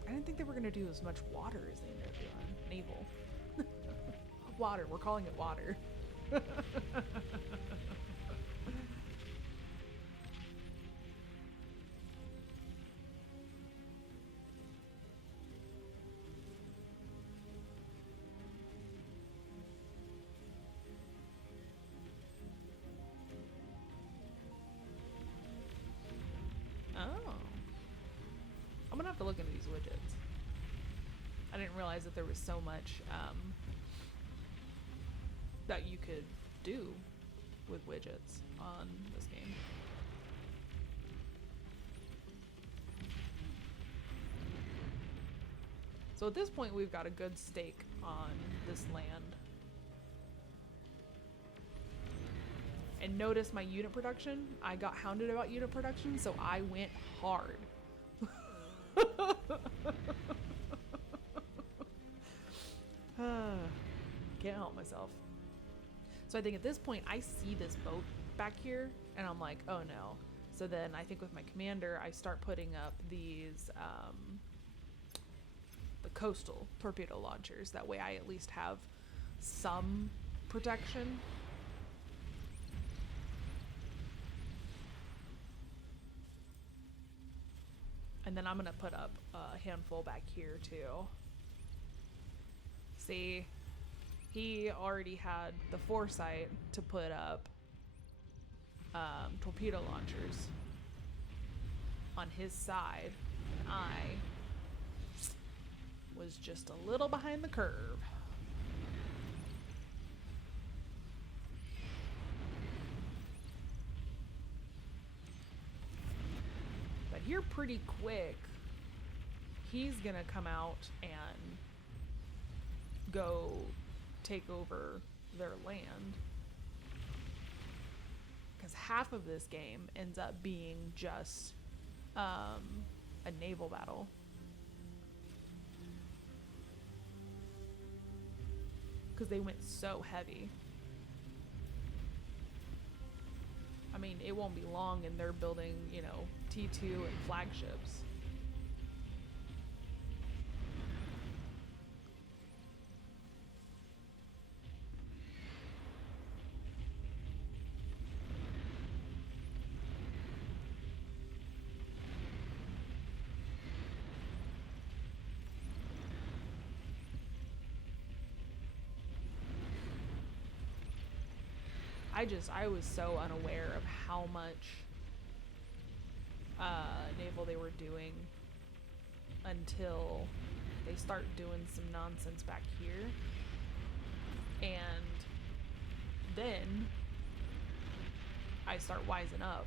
didn't think they were gonna do as much water as they ended up doing. Naval. Water, we're calling it water. Oh. I'm gonna have to look into these widgets. I didn't realize that there was so much that you could do with widgets on this game. So at this point, we've got a good stake on this land. And notice my unit production. I got hounded about unit production, so I went hard. Can't help myself. So I think at this point, I see this boat back here, and I'm like, oh no. So then I think with my commander, I start putting up these, the coastal torpedo launchers. That way I at least have some protection. And then I'm gonna put up a handful back here too. See, he already had the foresight to put up torpedo launchers on his side, and I was just a little behind the curve. But here pretty quick, he's gonna come out and go take over their land. Because half of this game ends up being just a naval battle. Because they went so heavy. I mean, it won't be long and they're building, you know, T2 and flagships. I was so unaware of how much naval they were doing until they start doing some nonsense back here. And then I start wising up.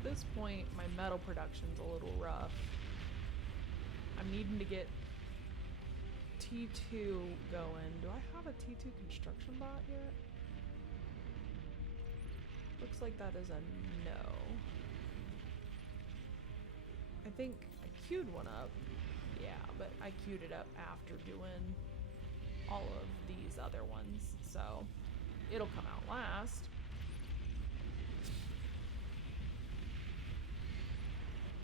At this point, my metal production's a little rough. I'm needing to get T2 going. Do I have a T2 construction bot yet? Looks like that is a no. I think I queued one up. Yeah, but I queued it up after doing all of these other ones, so it'll come out last.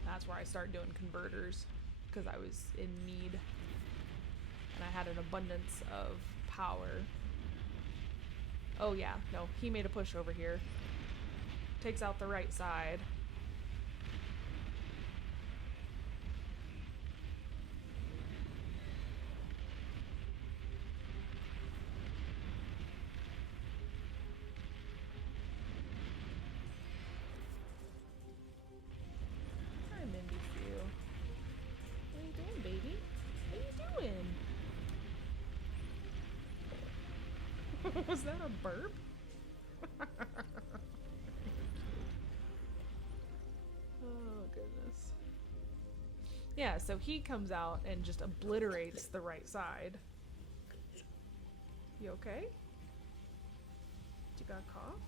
That's where I start doing converters, because I was in need and I had an abundance of power. Oh yeah, no, he made a push over here. Takes out the right side. Was that a burp? Oh, goodness. Yeah, so he comes out and just obliterates the right side. You okay? You got a cough?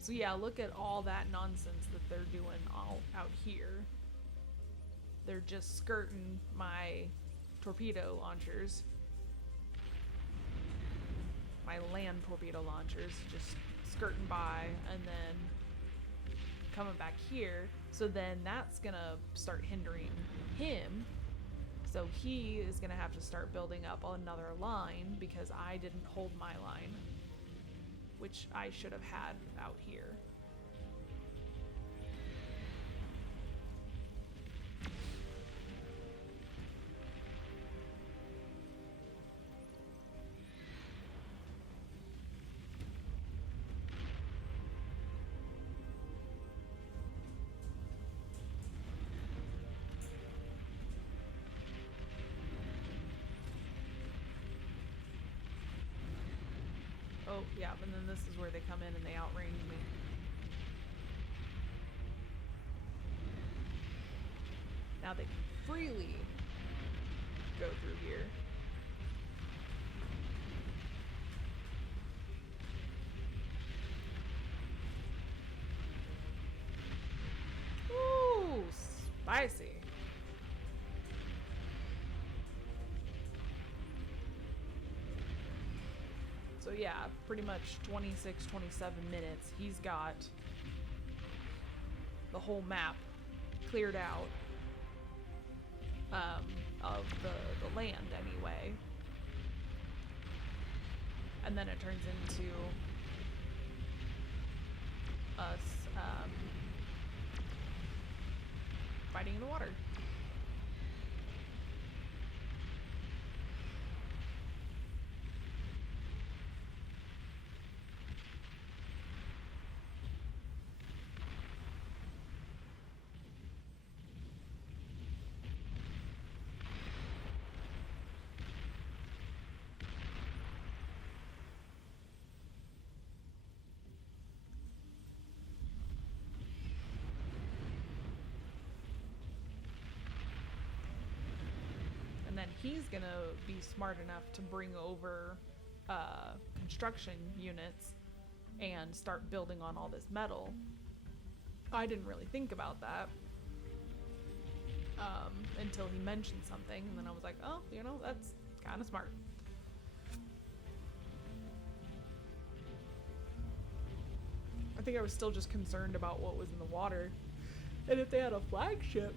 So yeah, look at all that nonsense that they're doing all out here. They're just skirting my torpedo launchers. My land torpedo launchers, just skirting by and then coming back here. So then that's gonna start hindering him. So he is gonna have to start building up another line because I didn't hold my line, which I should have had out here. Oh, yeah, and then this is where they come in and they outrange me. Now they can freely go through here. Ooh, spicy. So yeah, pretty much 26, 27 minutes. He's got the whole map cleared out of the land anyway. And then it turns into us fighting in the water. Then he's gonna be smart enough to bring over construction units and start building on all this metal. I didn't really think about that until he mentioned something, and then I was like, oh, you know, that's kind of smart. I think I was still just concerned about what was in the water, and if they had a flagship,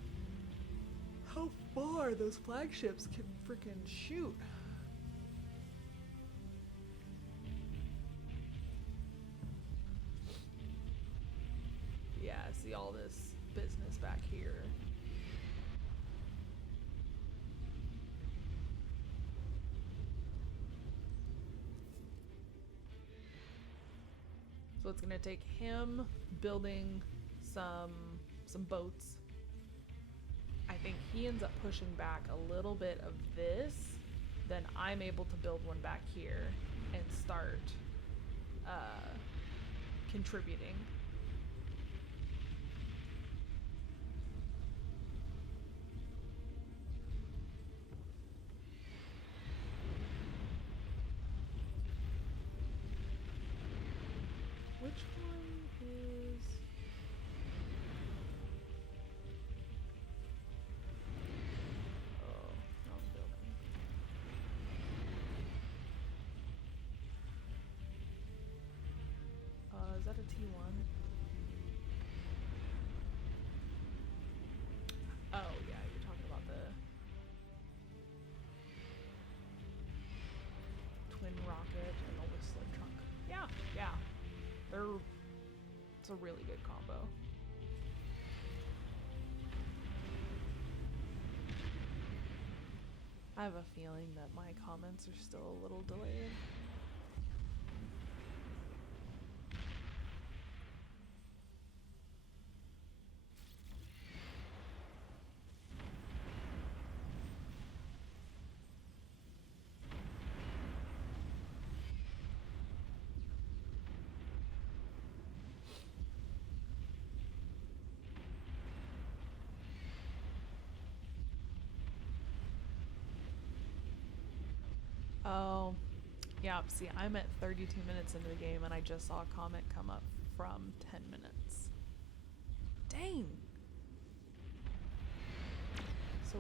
how far those flagships can freaking shoot. Yeah, I see all this business back here. So it's gonna take him building some boats. I think he ends up pushing back a little bit of this, then I'm able to build one back here and start contributing. Which one is... is that a T1? Oh, yeah, you're talking about the twin rocket and the whistler trunk. Yeah, yeah. It's a really good combo. I have a feeling that my comments are still a little delayed. Oh, yeah, see, I'm at 32 minutes into the game and I just saw a comment come up from 10 minutes. Dang! So,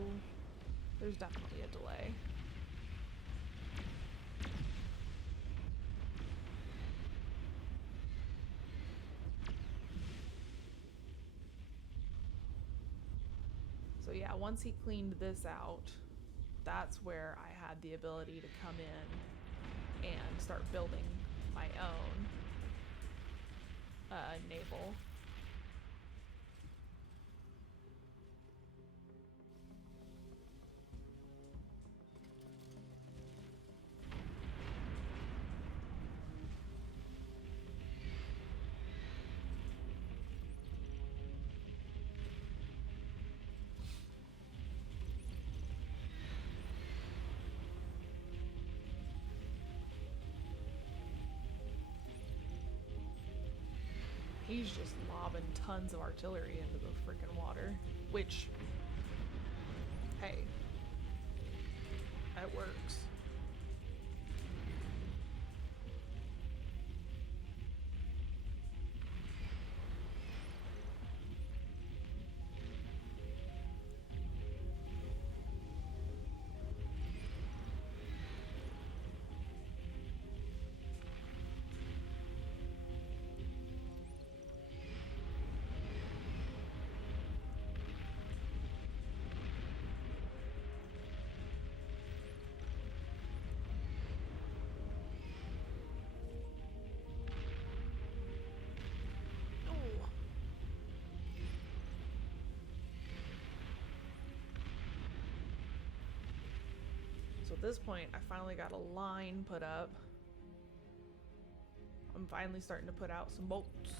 there's definitely a delay. So yeah, once he cleaned this out, that's where I had the ability to come in and start building my own naval. He's just lobbing tons of artillery into the freaking water, which, hey, It works. So at this point, I finally got a line put up. I'm finally starting to put out some bolts.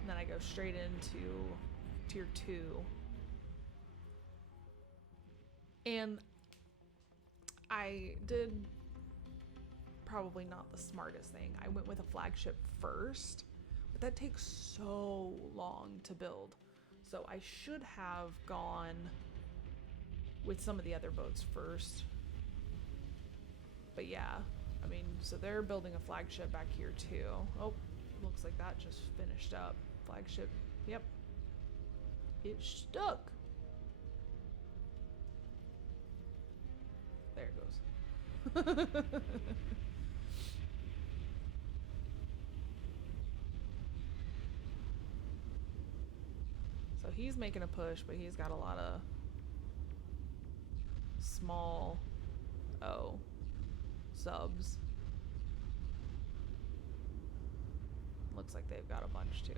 And then I go straight into tier 2. And I did probably not the smartest thing. I went with a flagship first, but that takes so long to build. So I should have gone with some of the other boats first. But yeah, I mean, so they're building a flagship back here too. Oh, looks like that just finished up. Flagship, yep. It stuck. There it goes. So he's making a push, but he's got a lot of small, subs. Looks like they've got a bunch too.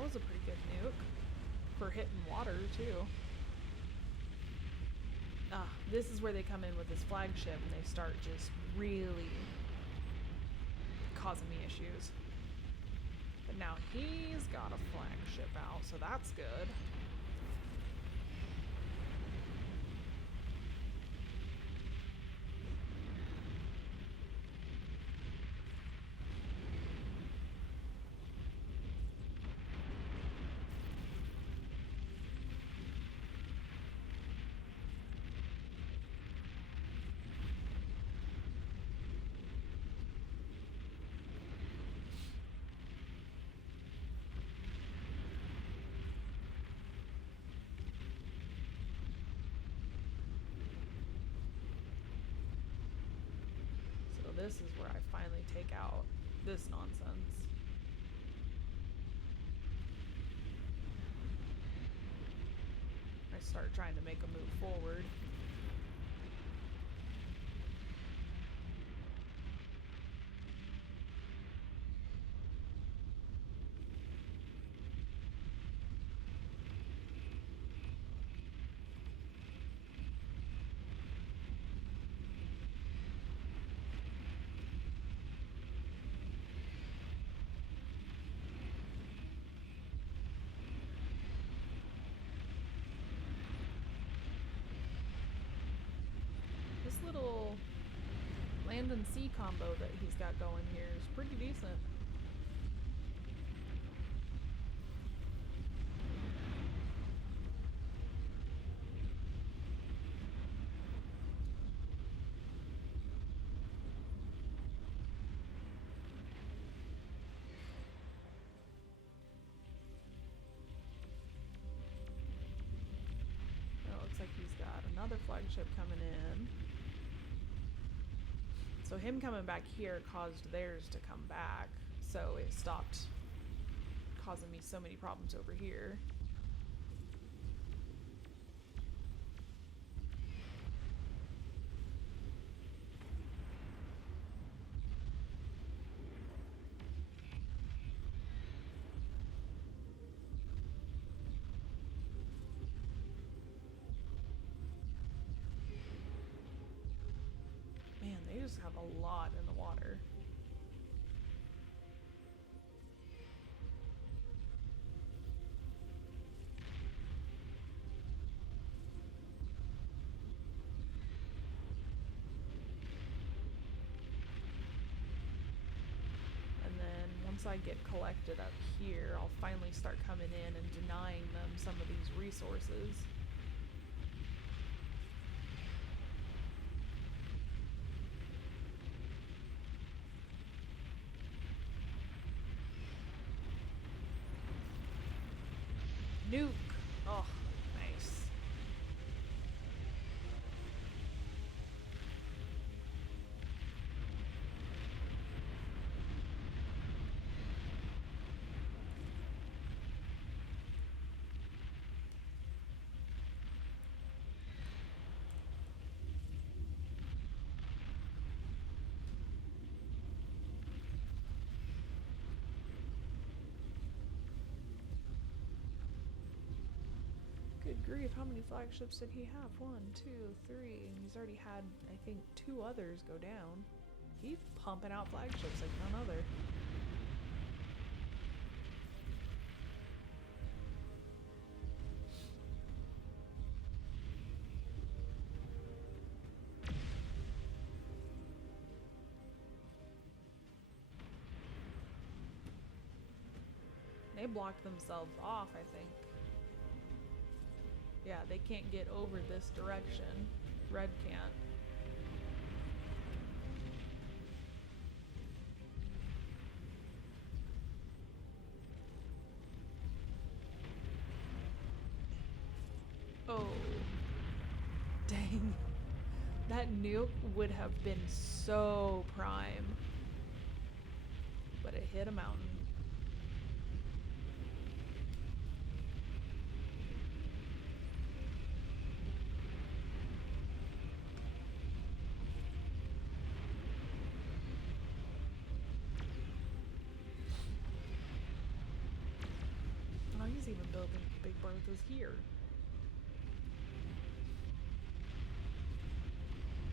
Was a pretty good nuke for hitting water too. This is where they come in with this flagship and they start just really causing me issues. But now he's got a flagship out, so that's good. This is where I finally take out this nonsense. I start trying to make a move forward. Little land and sea combo that he's got going here is pretty decent. It looks like he's got another flagship coming in. So him coming back here caused theirs to come back, so it stopped causing me so many problems over here. just have a lot in the water. Once I get collected up here, I'll finally start coming in and denying them some of these resources. Nuke! Oh, nice. Good grief, how many flagships did he have? 1, 2, 3, and he's already had, I think, 2 others go down. He's pumping out flagships like none other. They blocked themselves off, I think. Yeah, they can't get over this direction. Red can't. Oh. Dang. That nuke would have been so prime. But it hit a mountain. Even building Big Bertha's here.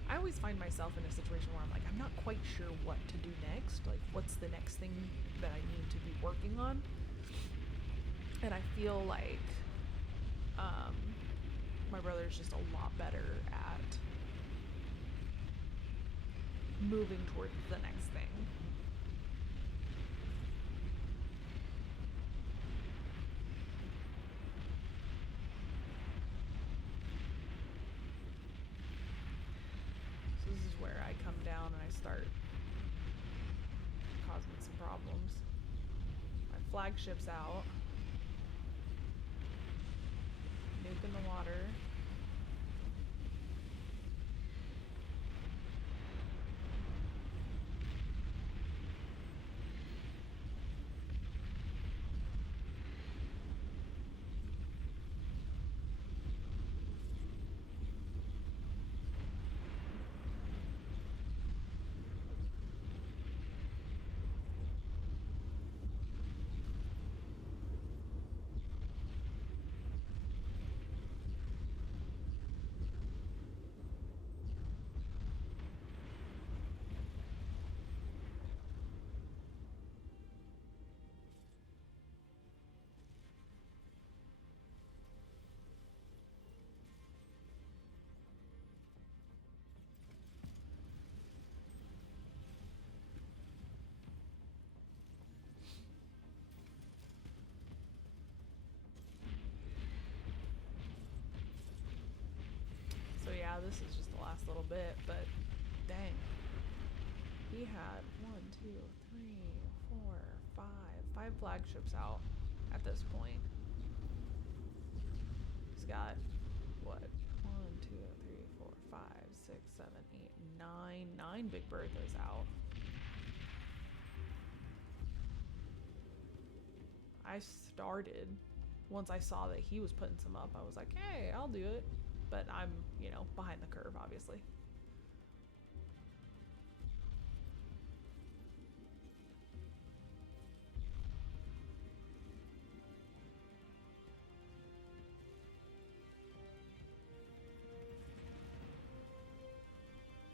I always find myself in a situation where I'm like, I'm not quite sure what to do next. Like, what's the next thing that I need to be working on? And I feel like my brother's just a lot better at moving towards the next thing. Down and I start causing some problems. My flagship's out. Nuke in the water. Yeah, this is just the last little bit, but dang. He had 1, 2, 3, 4, 5 flagships out at this point. He's got what? 1, 2, 3, 4, 5, 6, 7, 8, 9 Big Berthas out. I started, once I saw that he was putting some up, I was like, hey, I'll do it. But I'm, behind the curve, obviously.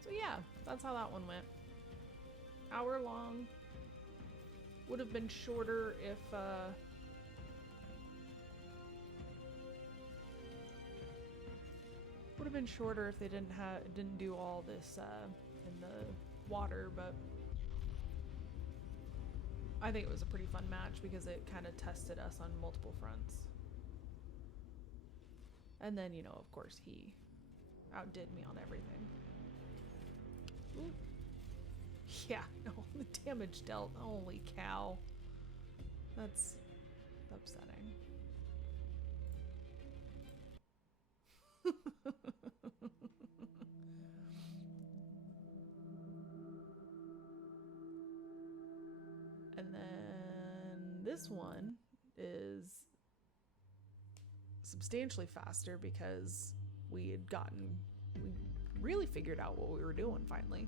So yeah, that's how that one went. Hour long. Would have been shorter if they didn't do all this in the water, but I think it was a pretty fun match because it kind of tested us on multiple fronts. And then, you know, of course, he outdid me on everything. Ooh. Yeah, no, the damage dealt. Holy cow. That's upsetting. And then this one is substantially faster because we really figured out what we were doing finally.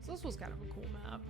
So this was kind of a cool map.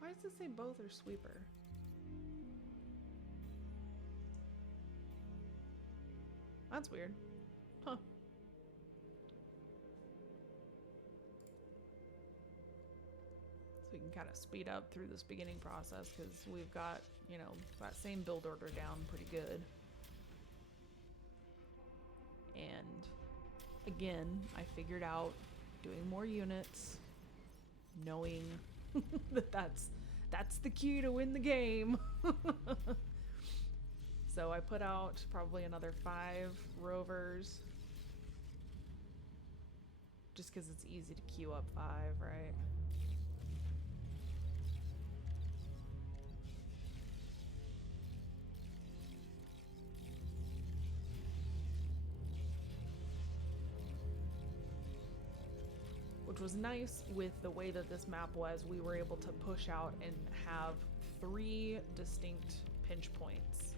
Why does it say both are sweeper? That's weird. Huh. So we can kind of speed up through this beginning process because we've got, you know, that same build order down pretty good. And again, I figured out doing more units, knowing that's the key to win the game. So I put out probably another 5 rovers, just because it's easy to queue up 5, right? Which was nice with the way that this map was. We were able to push out and have 3 distinct pinch points.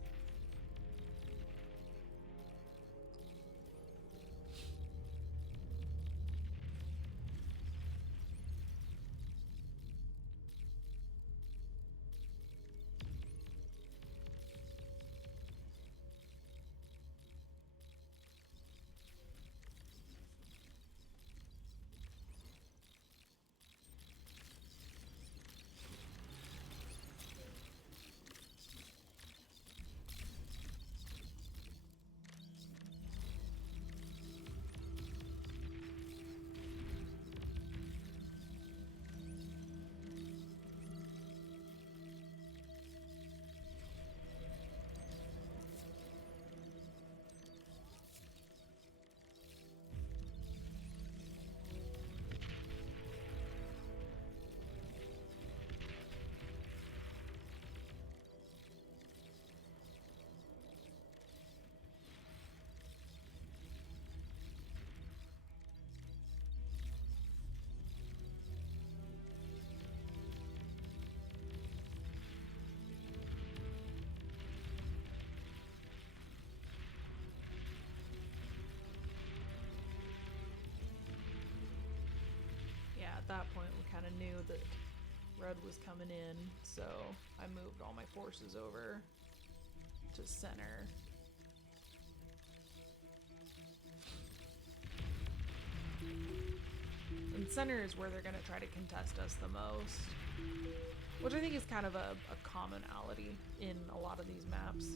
at that point we kind of knew that red was coming in, so I moved all my forces over to center. And center is where they're going to try to contest us the most, which I think is kind of a commonality in a lot of these maps.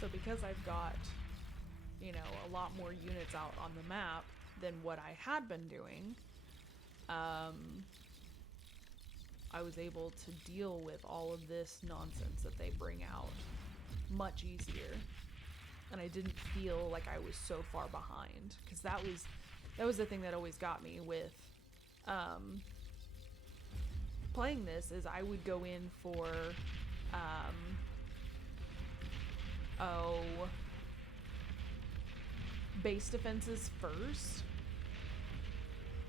So because I've got, you know, a lot more units out on the map than what I had been doing, I was able to deal with all of this nonsense that they bring out much easier. And I didn't feel like I was so far behind, because that was the thing that always got me with playing this, is I would go in for base defenses first,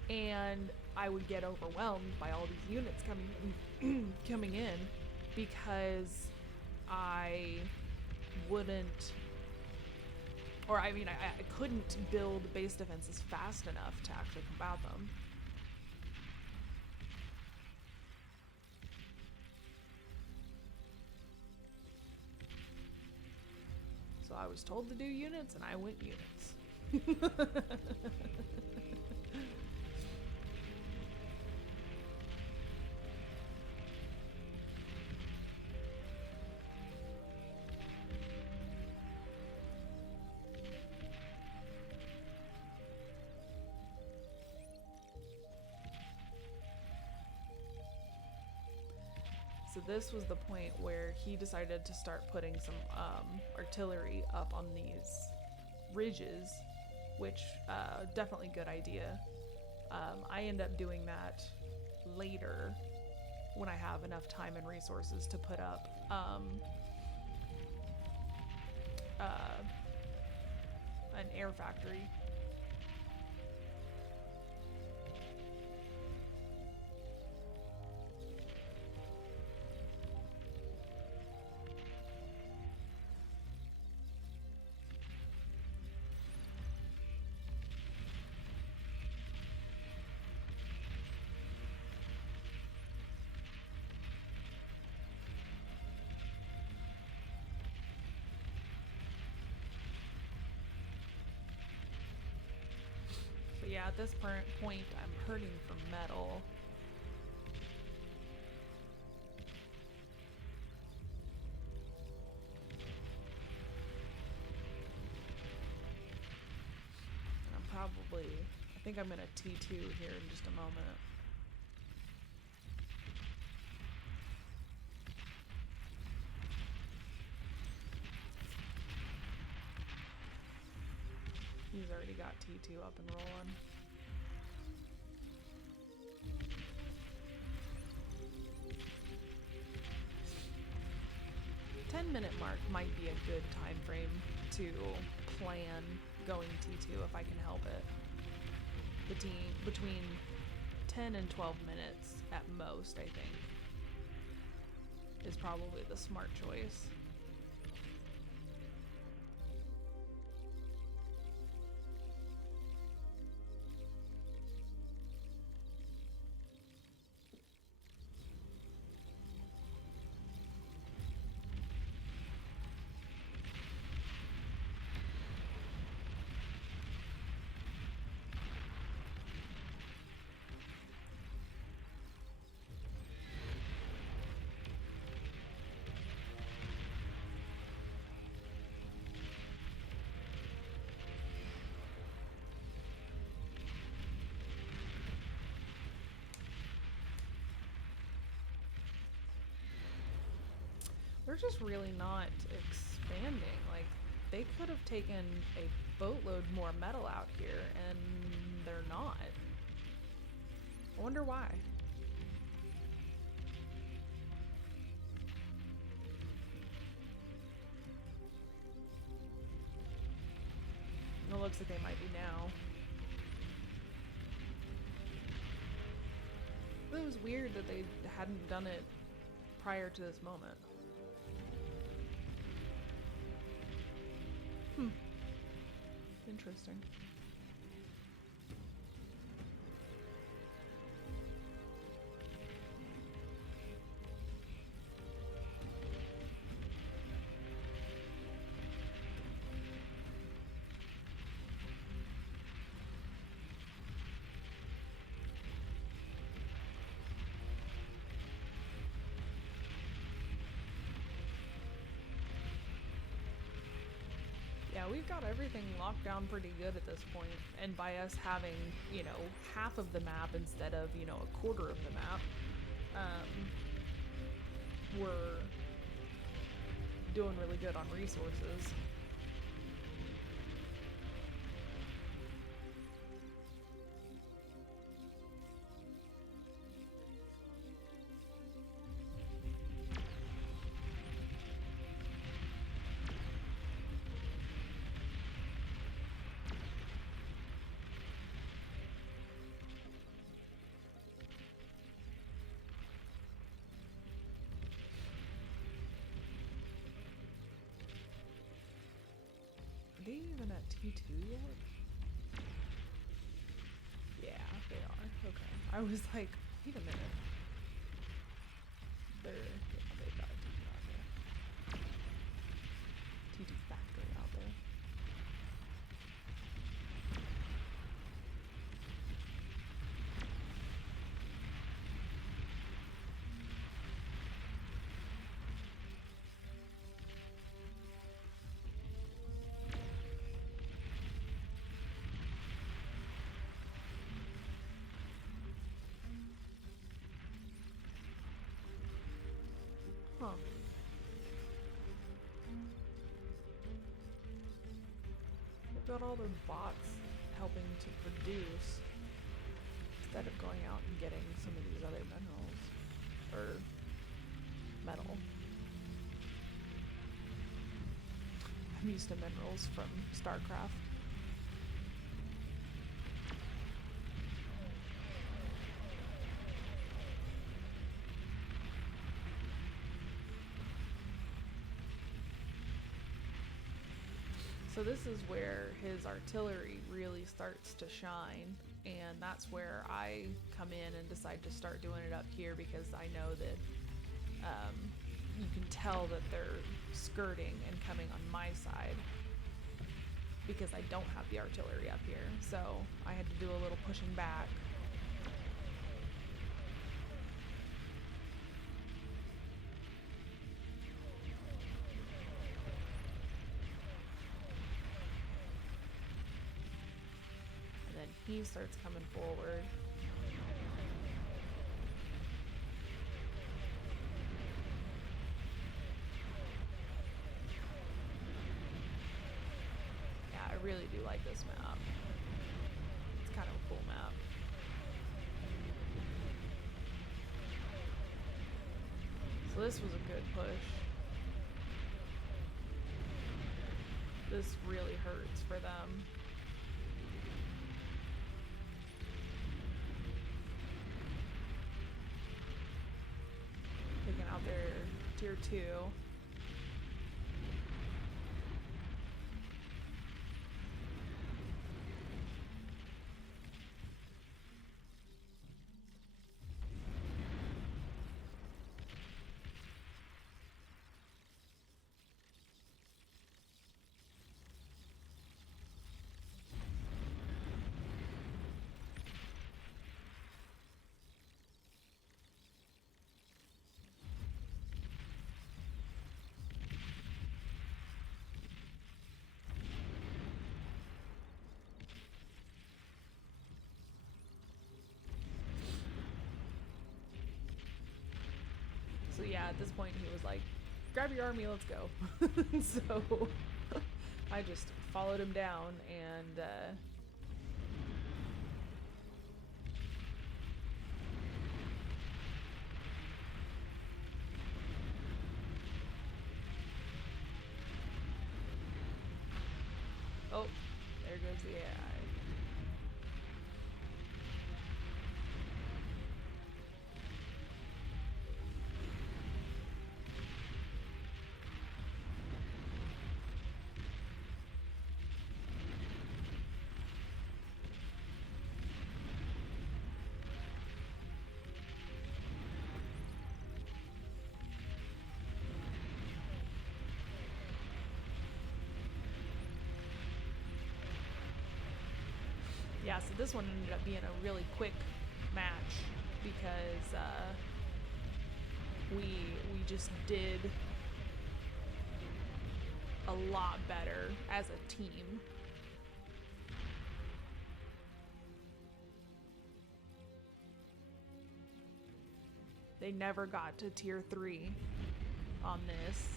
and I would get overwhelmed by all these units coming in because I wouldn't, or I mean, I couldn't build base defenses fast enough to actually combat them. So I was told to do units, and I went units. So this was the point where he decided to start putting some artillery up on these ridges, which definitely good idea. I end up doing that later when I have enough time and resources to put up an air factory. But yeah, at this point, I'm hurting for metal. I think I'm gonna T2 here in just a moment. He's already got T2 up and rolling. The 10-minute mark might be a good time frame to plan going T2 if I can help it. Between 10 and 12 minutes at most, I think, is probably the smart choice. we're just really not expanding. Like, they could have taken a boatload more metal out here, and they're not. I wonder why. It looks like they might be now. It was weird that they hadn't done it prior to this moment. Interesting. Yeah, we've got everything locked down pretty good at this point, and by us having, you know, half of the map instead of, you know, a quarter of the map, we're doing really good on resources. Are they even at T2 yet? Yeah, they are. Okay. I was like, wait a minute. They've got a T2 out there. T2 factory out there. Huh. They've got all their bots helping to produce instead of going out and getting some of these other minerals. Or metal. I'm used to minerals from StarCraft. So this is where his artillery really starts to shine, and that's where I come in and decide to start doing it up here, because I know that you can tell that they're skirting and coming on my side because I don't have the artillery up here. So I had to do a little pushing back. He starts coming forward. Yeah, I really do like this map. It's kind of a cool map. So this was a good push. This really hurts for them. Out there, tier 2. So yeah, at this point he was like grab your army, let's go. So I just followed him down and oh, there goes the AI. Yeah, so this one ended up being a really quick match because we just did a lot better as a team. They never got to tier 3 on this.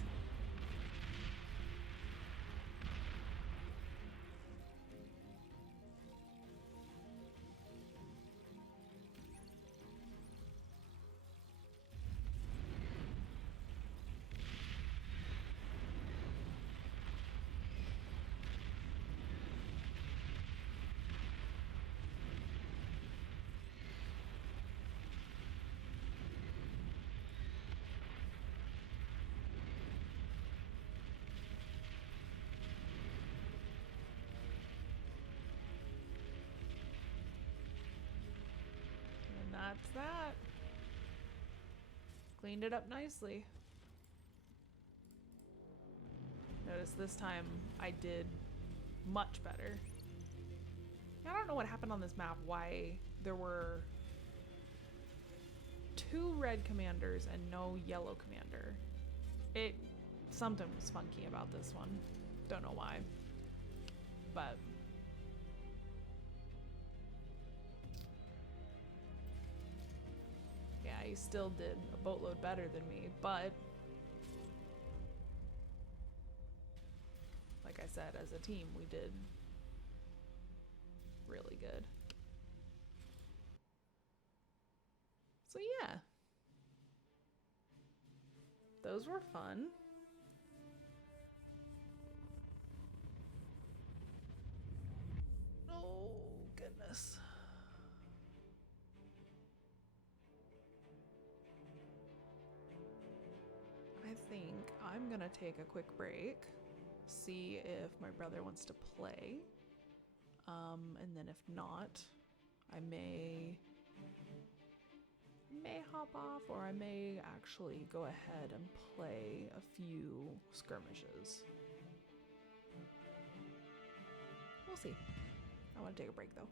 That's that. Cleaned it up nicely. Notice this time I did much better. I don't know what happened on this map, why there were 2 red commanders and no yellow commander. Something was funky about this one. Don't know why. But yeah, he still did a boatload better than me, but like I said, as a team, we did really good. So yeah, those were fun. Oh, goodness. I think I'm gonna take a quick break, see if my brother wants to play, and then if not, I may hop off, or I may actually go ahead and play a few skirmishes. We'll see. I want to take a break though.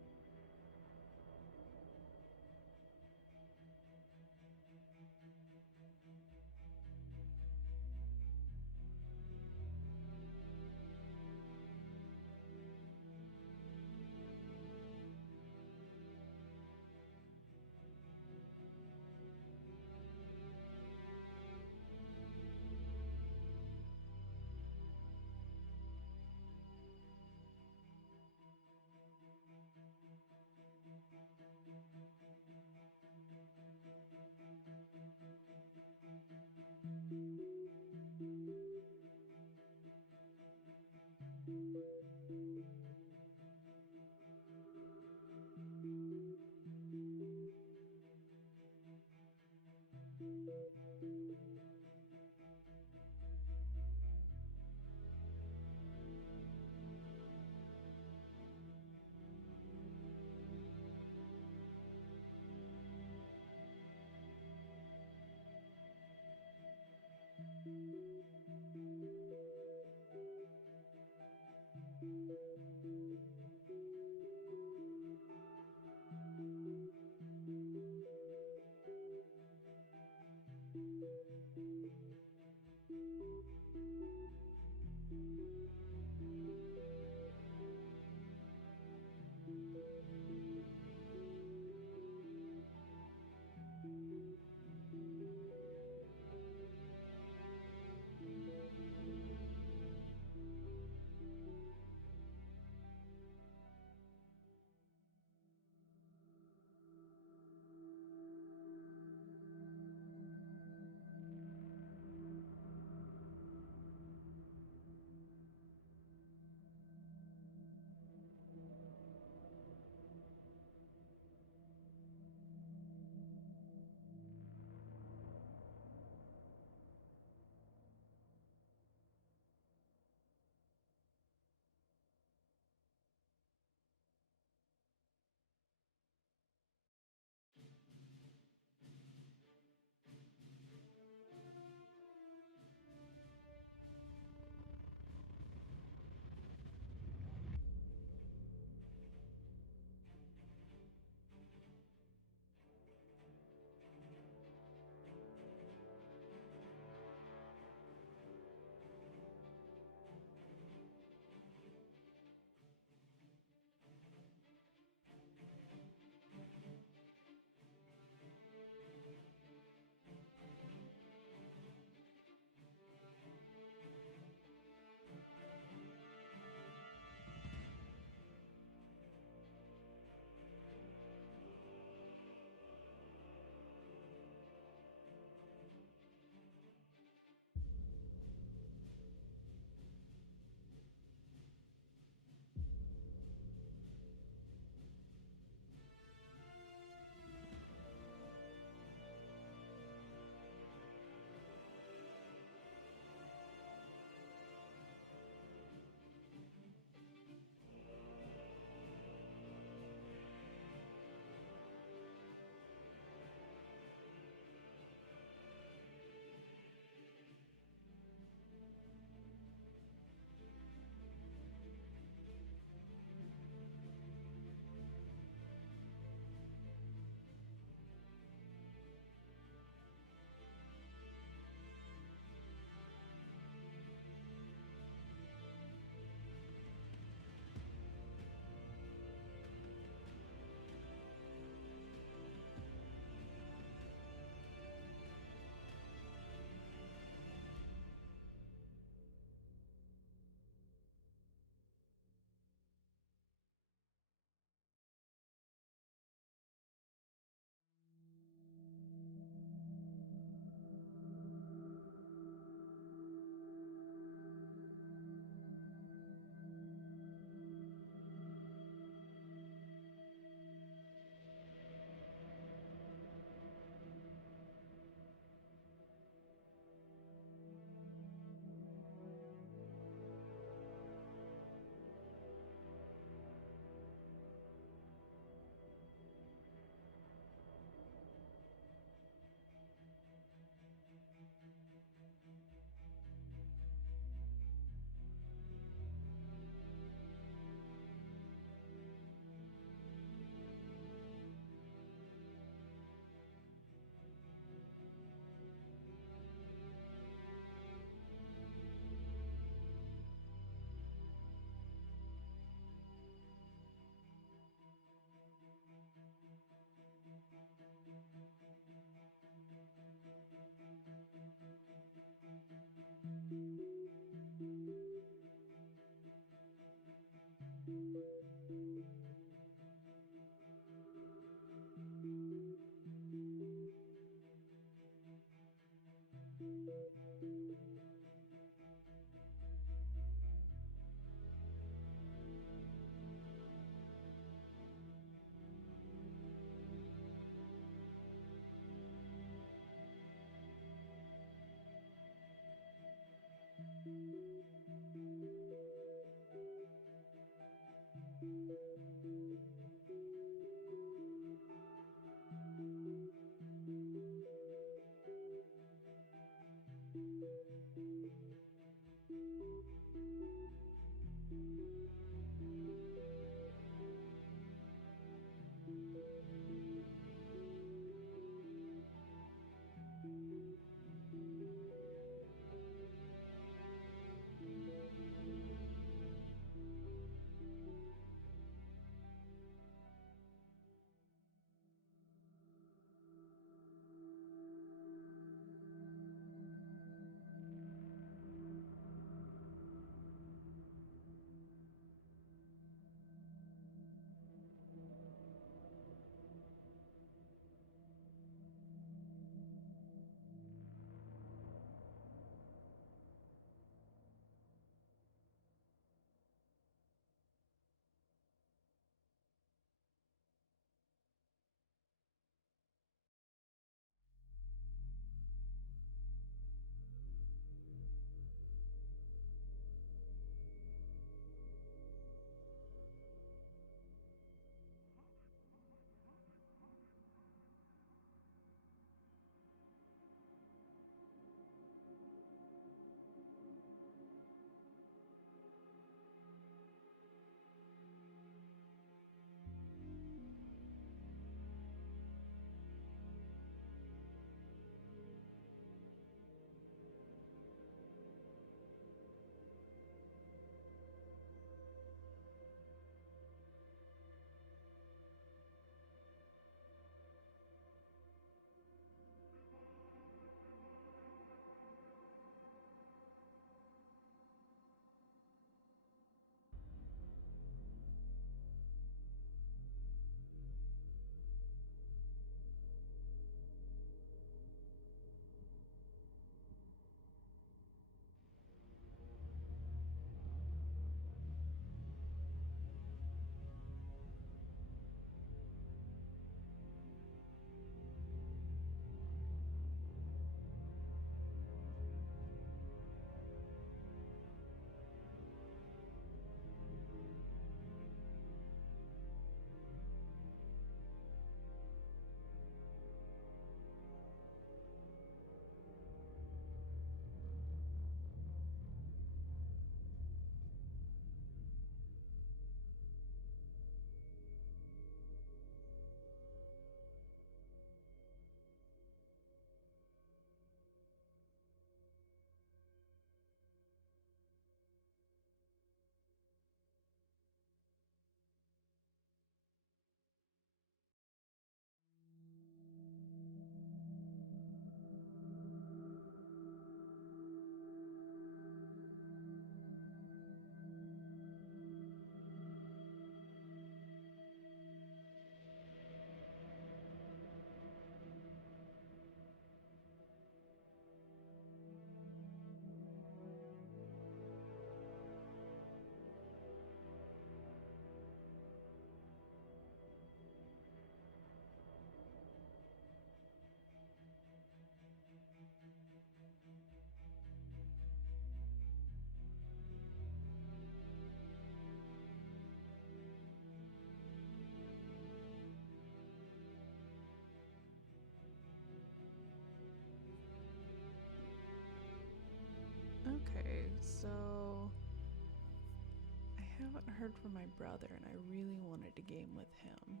heard from my brother, and I really wanted to game with him.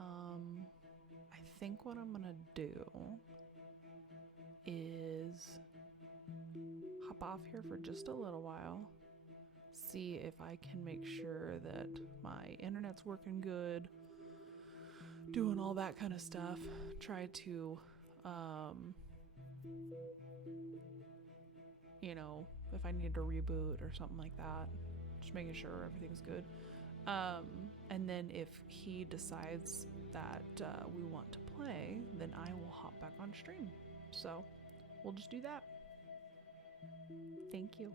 I think what I'm gonna do is hop off here for just a little while, see if I can make sure that my internet's working good, doing all that kind of stuff, try to, you know, if I need to reboot or something like that, just making sure everything's good. And then if he decides that we want to play, then I will hop back on stream. So we'll just do that. Thank you.